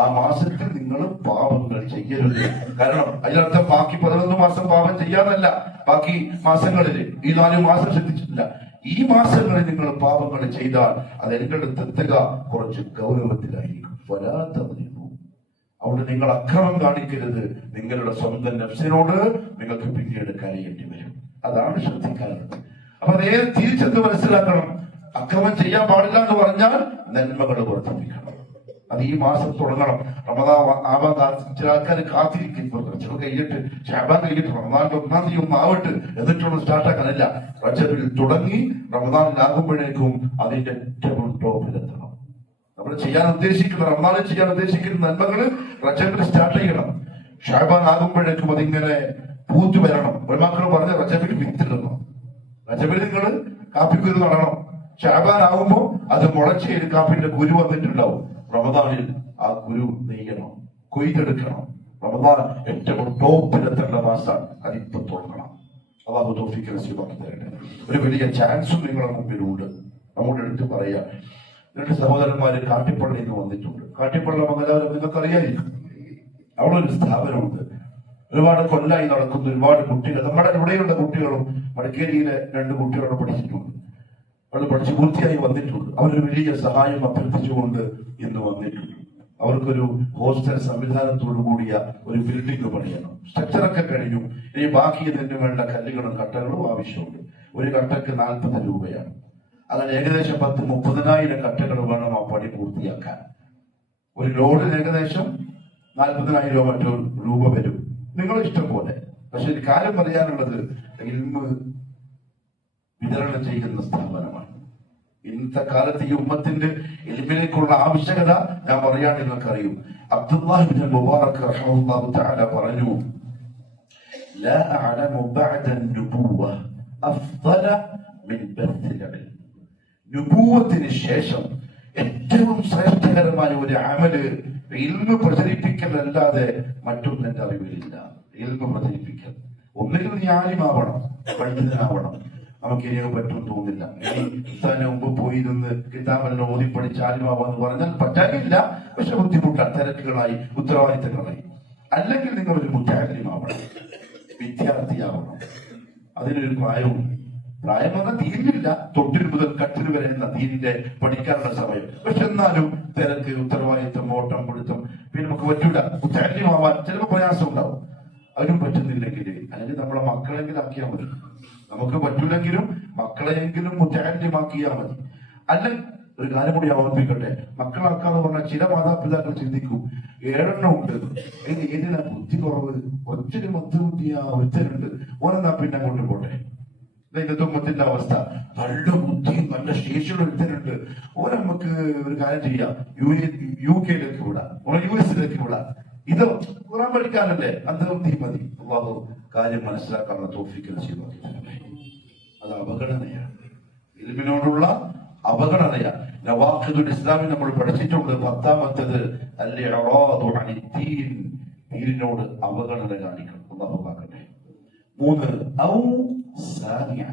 ആ മാസത്തിൽ നിങ്ങൾ പാപങ്ങൾ ചെയ്യരുത്. കാരണം അതിനർത്ഥം ബാക്കി 11 മാസം പാപം ചെയ്യാനല്ല, ബാക്കി മാസങ്ങളിൽ ഈ 4 മാസം ശ്രദ്ധിച്ചിട്ടില്ല. ഈ മാസങ്ങളിൽ നിങ്ങൾ പാപങ്ങൾ ചെയ്താൽ അത് എന്റെ അടുത്ത് എത്തുക കുറച്ച് ഗൗരവത്തിലായിരിക്കും. അവിടെ നിങ്ങൾ അക്രമം കാണിക്കരുത്. നിങ്ങളുടെ സ്വന്തം നഫ്സിനോട് നിങ്ങൾക്ക് പിന്നീട് കരയേണ്ടി വരും. അതാണ് ശ്രദ്ധിക്കാറുള്ളത്. അപ്പൊ അതേ തിരിച്ചെന്ന് മനസ്സിലാക്കണം. അക്രമം ചെയ്യാൻ പാടില്ല എന്ന് പറഞ്ഞാൽ നന്മകൾ വർദ്ധിപ്പിക്കണം. അത് ഈ മാസം തുടങ്ങണം. റമദാൻ ആവാൻ ചില ആൾക്കാർ കാത്തിരിക്കും. കഴിഞ്ഞിട്ട് ശഅബാൻ കഴിഞ്ഞിട്ട് റമദാന്റെ 1-ാം തീയതി ഒന്ന് ആവട്ടെ എന്നിട്ടൊന്നും സ്റ്റാർട്ടാക്കാനില്ല. റജബിൽ തുടങ്ങി റമദാനിലാകുമ്പോഴേക്കും അതിന്റെ ഏറ്റവും ടോപ്പിലെത്തണം. നമ്മൾ ചെയ്യാൻ ഉദ്ദേശിക്കുന്ന, റമദാനിൽ ചെയ്യാൻ ഉദ്ദേശിക്കുന്ന നന്മകൾ റജബിൽ സ്റ്റാർട്ട് ചെയ്യണം. ശഅബാൻ ആകുമ്പോഴേക്കും അതിങ്ങനെ പൂത്തു വരണം. ഒരു മക്കൾ പറഞ്ഞ റജബിൽ വിത്തിടണം. റജബിൽ നിങ്ങൾ കാപ്പിക്കുരു നടണം. ശഅബാൻ ആകുമ്പോൾ അത് മുളച്ചൊരു കാപ്പിന്റെ കുരു വന്നിട്ടുണ്ടാവും. റമദാനിൽ ആ കുരു നെയ്യണം, കൊയ്തെടുക്കണം. റമദാൻ ഏറ്റവും ടോപ്പിലെത്തേണ്ട മാസമാണ്. അതിപ്പോ തുടങ്ങണം. അല്ലാഹു തൗഫീഖ് നസീബാക്കി തരട്ടെ. ഒരു വലിയ ചാൻസും നിങ്ങളുടെ മുമ്പിലുണ്ട്. നമ്മുടെ അടുത്ത് പറയാം. 2 സഹോദരന്മാര് കാട്ടിപ്പള്ളിയിൽ നിന്ന് വന്നിട്ടുണ്ട്. കാട്ടിപ്പള്ള മംഗലാപുരം നിങ്ങൾക്ക് അറിയാതിരിക്കും. അവിടെ ഒരു സ്ഥാപനമുണ്ട്. ഒരുപാട് കൊല്ലായി നടക്കുന്ന ഒരുപാട് കുട്ടികൾ, നമ്മുടെ ഇവിടെയുള്ള കുട്ടികളും മടക്കേരിയിലെ 2 കുട്ടികളോട് പഠിച്ചിട്ടുണ്ട്. അവർ പഠിച്ച് പൂർത്തിയായി വന്നിട്ടുണ്ട്. അവരൊരു വലിയ സഹായം അഭ്യർത്ഥിച്ചുകൊണ്ട് ഇന്ന് വന്നിട്ടുണ്ട്. അവർക്കൊരു ഹോസ്റ്റൽ സംവിധാനത്തോടു കൂടിയ ഒരു ബിൽഡിംഗ് പണിയണം. സ്ട്രക്ചറൊക്കെ കഴിഞ്ഞു. ഇനി ബാക്കി ഇതിന് വേണ്ട കല്ലുകളും കട്ടകളും ആവശ്യമുണ്ട്. ഒരു കട്ടക്ക് 40 രൂപയാണ്. അങ്ങനെ ഏകദേശം 10-30,000 കട്ടകൾ വേണം ആ പണി പൂർത്തിയാക്കാൻ. ഒരു ലോഡിന് ഏകദേശം 40,000 മറ്റോ രൂപ വരും. നിങ്ങളുടെ ഇഷ്ടം പോലെ. പക്ഷെ ഒരു കാര്യം പറയാനുള്ളത്, ഇൽമ് വിതരണം ചെയ്യുന്ന സ്ഥാപനമാണ്. ഇന്നത്തെ കാലത്ത് ഈ ഉമ്മത്തിന്റെ ഇൽമിലേക്കുള്ള ആവശ്യകത ഞാൻ പറയാൻ നിങ്ങൾക്കറിയും. അബ്ദുല്ലാഹി ഇബ്നു മുബാറക് റഹിമഹുല്ലാഹു തആല പറഞ്ഞു, ലാ അഅലമു ബഅദ അൻ-നുബുവ്വ അഫ്ളല മിൻ ബത്ഇൽ ഇൽം. നുബുവത്തിന് ശേഷം ഏറ്റവും ശ്രേഷ്ഠകരമായ ഒരു അമല് ഇൽമ് പ്രചരിപ്പിക്കലല്ലാതെ മറ്റൊന്നും എന്റെ അറിവിലില്ല. ഇൽമ് പ്രചരിപ്പിക്കൽ. ഒന്നുകിൽ നീ ആലിമാവണം, പണ്ഡിതനാവണം. നമുക്ക് ഇനി പറ്റും തോന്നില്ല. ഇനി ഉസ്താദിന് മുമ്പ് പോയിരുന്ന് കിതാബെല്ലാം ഓതി പഠിച്ച് ആലിമാവാന്ന് പറഞ്ഞാൽ പറ്റാനില്ല. പക്ഷെ ബുദ്ധിമുട്ടാണ്, തിരക്കുകളായി, ഉത്തരവാദിത്തങ്ങളായി. അല്ലെങ്കിൽ നിങ്ങൾ ഒരു മുത്താലിമാവണം, വിദ്യാർത്ഥിയാവണം. അതിനൊരു പ്രായവും, പ്രായം വന്നാൽ തീരില്ല. തൊട്ടിൽ മുതൽ കട്ടിൽ വരെ എന്ന ദീനിന്റെ പഠിക്കാനുള്ള സമയം. പക്ഷെ എന്നാലും തിരക്ക്, ഉത്തരവാദിത്തം, ഓട്ടം, പിടുത്തം, പിന്നെ നമുക്ക് പറ്റൂല. മുത്താലിമാവാൻ ചിലപ്പോൾ പ്രയാസം ഉണ്ടാവും. അതിനും പറ്റുന്നില്ലെങ്കിൽ അല്ലെങ്കിൽ നമ്മളെ മക്കളെങ്കിലും ആക്കിയാൽ മതി. നമുക്ക് പറ്റൂലെങ്കിലും മക്കളെയെങ്കിലും മുത്താലിമാക്കിയാൽ മതി. അല്ലെങ്കിൽ ഒരു കാര്യം കൂടി അവതരിപ്പിക്കട്ടെ, മക്കളാക്കാന്ന് പറഞ്ഞാൽ ചില മാതാപിതാക്കൾ ചിന്തിക്കും 7 ഉണ്ട്, ഏതിനാ ബുദ്ധി കുറവ്, ഒത്തിരി മദ്ബുദ്ധിയാ ഒരുത്തരുണ്ട്, ഓനെന്നാ പിന്നെ അങ്ങോട്ട് പോട്ടെ. ഇന്നത്തെ ഉമ്മത്തിന്റെ അവസ്ഥ. നല്ല ബുദ്ധിയും നല്ല ശേഷിയുള്ള ഒരുത്തരുണ്ട്, ഓനെ നമുക്ക് ഒരു കാര്യം ചെയ്യാം, UK വിടാം, US വിടാം. ഇത് ഖുർആൻ പഠിക്കാനല്ലേ, അത് ബുദ്ധി മതി. അല്ലാഹു കാര്യം മനസ്സിലാക്കാനുള്ള തൗഫീഖ് നസീബാക്കി തരട്ടെ. അത് അപകടനയാണ്, ഇൽമിനോടുള്ള അപകടനയാണ്. നവാഖിദുൽ ഇസ്ലാമിൽ നമ്മൾ പഠിച്ചിട്ടുണ്ട്. 10ാമത്തേത് അൽ-ഇറാദു അനിദ്ദീൻ, ദീനിനോട് അവഗണന കാണിക്കണം. അല്ലാഹു കാക്കട്ടെ. 3 ഔ സാനിയ,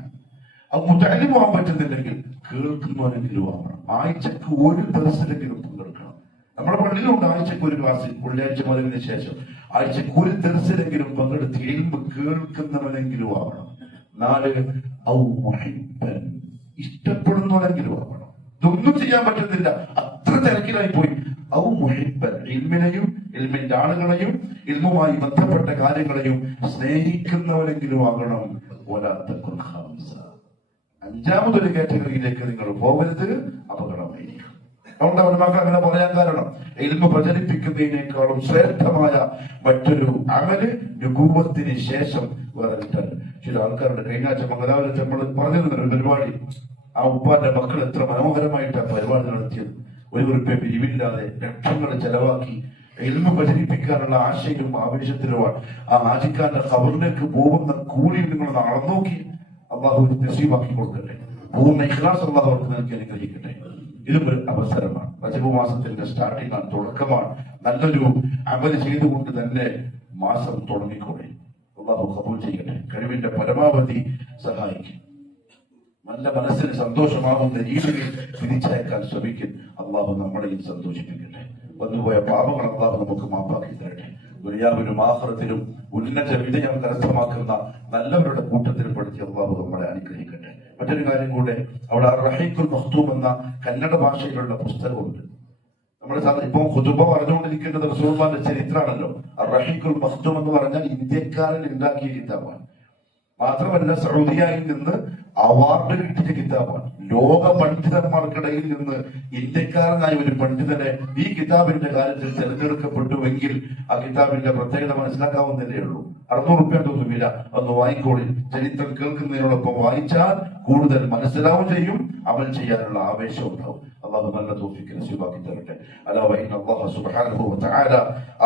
അത് മുതഅല്ലിമാവാൻ പറ്റുന്നില്ലെങ്കിൽ കേൾക്കുന്നവനെങ്കിലും ആവണം. ആഴ്ചക്ക് ഒരു ദർസിലെങ്കിലും പങ്കെടുക്കണം. നമ്മുടെ പള്ളിയിലുണ്ട് ആഴ്ചക്ക് ഒരു ക്ലാസ്, വെള്ളിയാഴ്ച മുതലിന് ശേഷം ആഴ്ചക്ക് ഒരു ദർസിലെങ്കിലും പങ്കെടുത്ത് ഇൽമ് കേൾക്കുന്നവനെങ്കിലും ആവണം. 4 ഔ മുഹിബ്ബൻ, ഇഷ്ടപ്പെടുന്നവനെങ്കിലും ആവണം. ഇതൊന്നും ചെയ്യാൻ പറ്റുന്നില്ല, അത്ര തിരക്കിലായി പോയി. ഔ മുഹിബ്ബൻ, ഇൽമിനെയും ഇൽമിന്റെ ആളുകളെയും ഇൽമുമായി ബന്ധപ്പെട്ട കാര്യങ്ങളെയും സ്നേഹിക്കുന്നവനെങ്കിലും ആകണം. 5ാമതൊരു കാറ്റഗറിയിലേക്ക് നിങ്ങൾ പോകരുത്, അപകടമായിരിക്കും. അതുകൊണ്ട് അവന്മാർക്ക് അങ്ങനെ പറയാൻ കാരണം, ഇൽമു പ്രചരിപ്പിക്കുന്നതിനേക്കാളും ശ്രേഷ്ഠമായ മറ്റൊരു അമല് നുബുവത്തിന് ശേഷം വേറെ കിട്ടാൻ. ചില ആൾക്കാരുടെ കഴിഞ്ഞ മംഗലാപുരത്ത് നമ്മൾ പറഞ്ഞിരുന്ന ഒരു പരിപാടി, ആ ഉപ്പാന്റെ മക്കൾ എത്ര മനോഹരമായിട്ടാണ് പരിപാടി നടത്തിയത്. ഒരു ഉറുപ്പിക പിരിവില്ലാതെ ലക്ഷങ്ങൾ ചെലവാക്കി ഇൽമു പ്രചരിപ്പിക്കാനുള്ള ആശയവും ആവേശത്തിലുമാണ്. ആ ആജിക്കാന്റെ ഖബറിലേക്ക് പോകുന്ന കൂലി നിങ്ങൾ നടന്നോക്കി. അള്ളാഹു നസീബാക്കി കൊടുക്കട്ടെ. പൂർണ്ണ ഇഖ്ലാസ് അള്ളാഹു അവർക്ക് നൽകി അനുഗ്രഹിക്കട്ടെ. ഇതും ഒരു അവസരമാണ്. റജബ് മാസത്തിന്റെ സ്റ്റാർട്ടിംഗ് ആണ്, തുടക്കമാണ്. നല്ലൊരു അമല് ചെയ്തുകൊണ്ട് തന്നെ മാസം തുടങ്ങിക്കൂടെ. അള്ളാഹു ഖബൂൽ ചെയ്യട്ടെ. കഴിവിന്റെ പരമാവധി സഹായിക്കും. നല്ല മനസ്സിന് സന്തോഷമാകുന്ന രീതിയിൽ തിരിച്ചയക്കാൻ ശ്രമിക്കും. അള്ളാഹു നമ്മളെയും സന്തോഷിപ്പിക്കട്ടെ. വന്നുപോയ പാപങ്ങൾ അള്ളാഹു നമുക്ക് മാപ്പാക്കി തരട്ടെ. ദുനിയാവിലും ആഖിറത്തിലും ഉന്നത വിജയം കരസ്ഥമാക്കുന്ന നല്ലവരുടെ കൂട്ടത്തിൽ പെടുത്തി അള്ളാഹു നമ്മളെ അനുഗ്രഹിക്കട്ടെ. മറ്റൊരു കാര്യം കൂടെ, അവിടെ റഹീഖുൽ മഖ്തൂം എന്ന കന്നഡ ഭാഷയിലുള്ള പുസ്തകമുണ്ട്. നമ്മൾ ഇപ്പൊ ഖുതുബ പറഞ്ഞുകൊണ്ടിരിക്കേണ്ടത് റസൂലുള്ളാഹിന്റെ ചരിത്രമാണല്ലോ. റഹീഖുൽ മഖ്തൂം എന്ന് പറഞ്ഞാൽ ഇന്ത്യക്കാരൻ ഉണ്ടാക്കിയ കിതാബാണ്. മാത്രമല്ല സൗദിയയിൽ നിന്ന് അവാർഡ് കിട്ടിയ കിതാബാണ്. ലോക പണ്ഡിതന്മാർക്കിടയിൽ നിന്ന് ഇന്ത്യക്കാരനായ ഒരു പണ്ഡിതനെ ഈ കിതാബിന്റെ കാര്യത്തിൽ തിരഞ്ഞെടുക്കപ്പെട്ടുവെങ്കിൽ ആ കിതാബിന്റെ പ്രത്യേകത മനസ്സിലാക്കാവുന്നതേ ഉള്ളൂ. 600 രൂപ തോന്നുമില്ല. അന്ന് വായിക്കോളി. ചരിത്രം കേൾക്കുന്നതിനോടൊപ്പം വായിച്ചാൽ കൂടുതൽ മനസ്സിലാവും ചെയ്യും, അമൽ ചെയ്യാനുള്ള ആവേശം ഉണ്ടാവും. അല്ലാഹു നല്ല തൗഫീഖ് നസീബാക്കി തരട്ടെ. അലാ വഇന്ന അല്ലാഹ സുബ്ഹാനഹു വതആല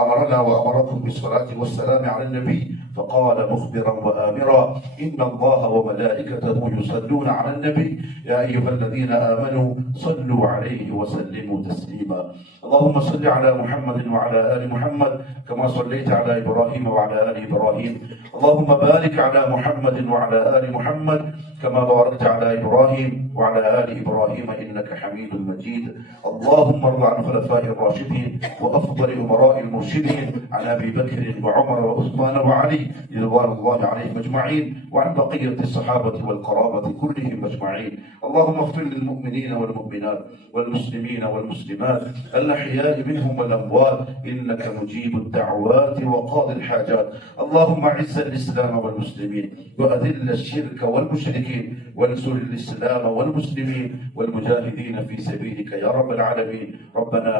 അമറനാ വഅമറകും ബിസ്സലാത്തി വസ്സലാമി അലൻ നബി فقال مخبرا وآمرا إن الله وملائكته يصلون على النبي يا أيها الذين آمنوا صلوا عليه وسلموا تسليما اللهم صل على محمد وعلى آل محمد كما صليت على إبراهيم وعلى آل إبراهيم اللهم بارك على محمد وعلى آل محمد كما باركت على إبراهيم وعلى آل إبراهيم إنك حميد مجيد اللهم ارض عن الخلفاء الراشدين وأفضل أمراء المرشدين عن أبي بكر وعمر وعثمان وعلي رضوان الله عليهم أجمعين وعن بقية الصحابة والقرابة كلهم أجمعين اللهم اغفر للمؤمنين والمؤمنات والمسلمين والمسلمات الأحياء منهم والأموات إنك مجيب الدعوات وقاضي الحاجات اللهم أعز الإسلام والمسلمين وأذل الشرك والمشركين وانصر الإسلام والمسلمين والمجاهدين في سبيلك يا رب العالمين ربنا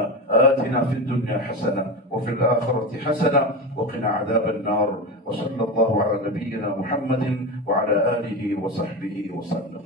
آتنا في الدنيا حسنة وفي الآخرة حسنة وقنا عذاب النار وصلى الله على نبينا محمد وعلى آله وصحبه وسلم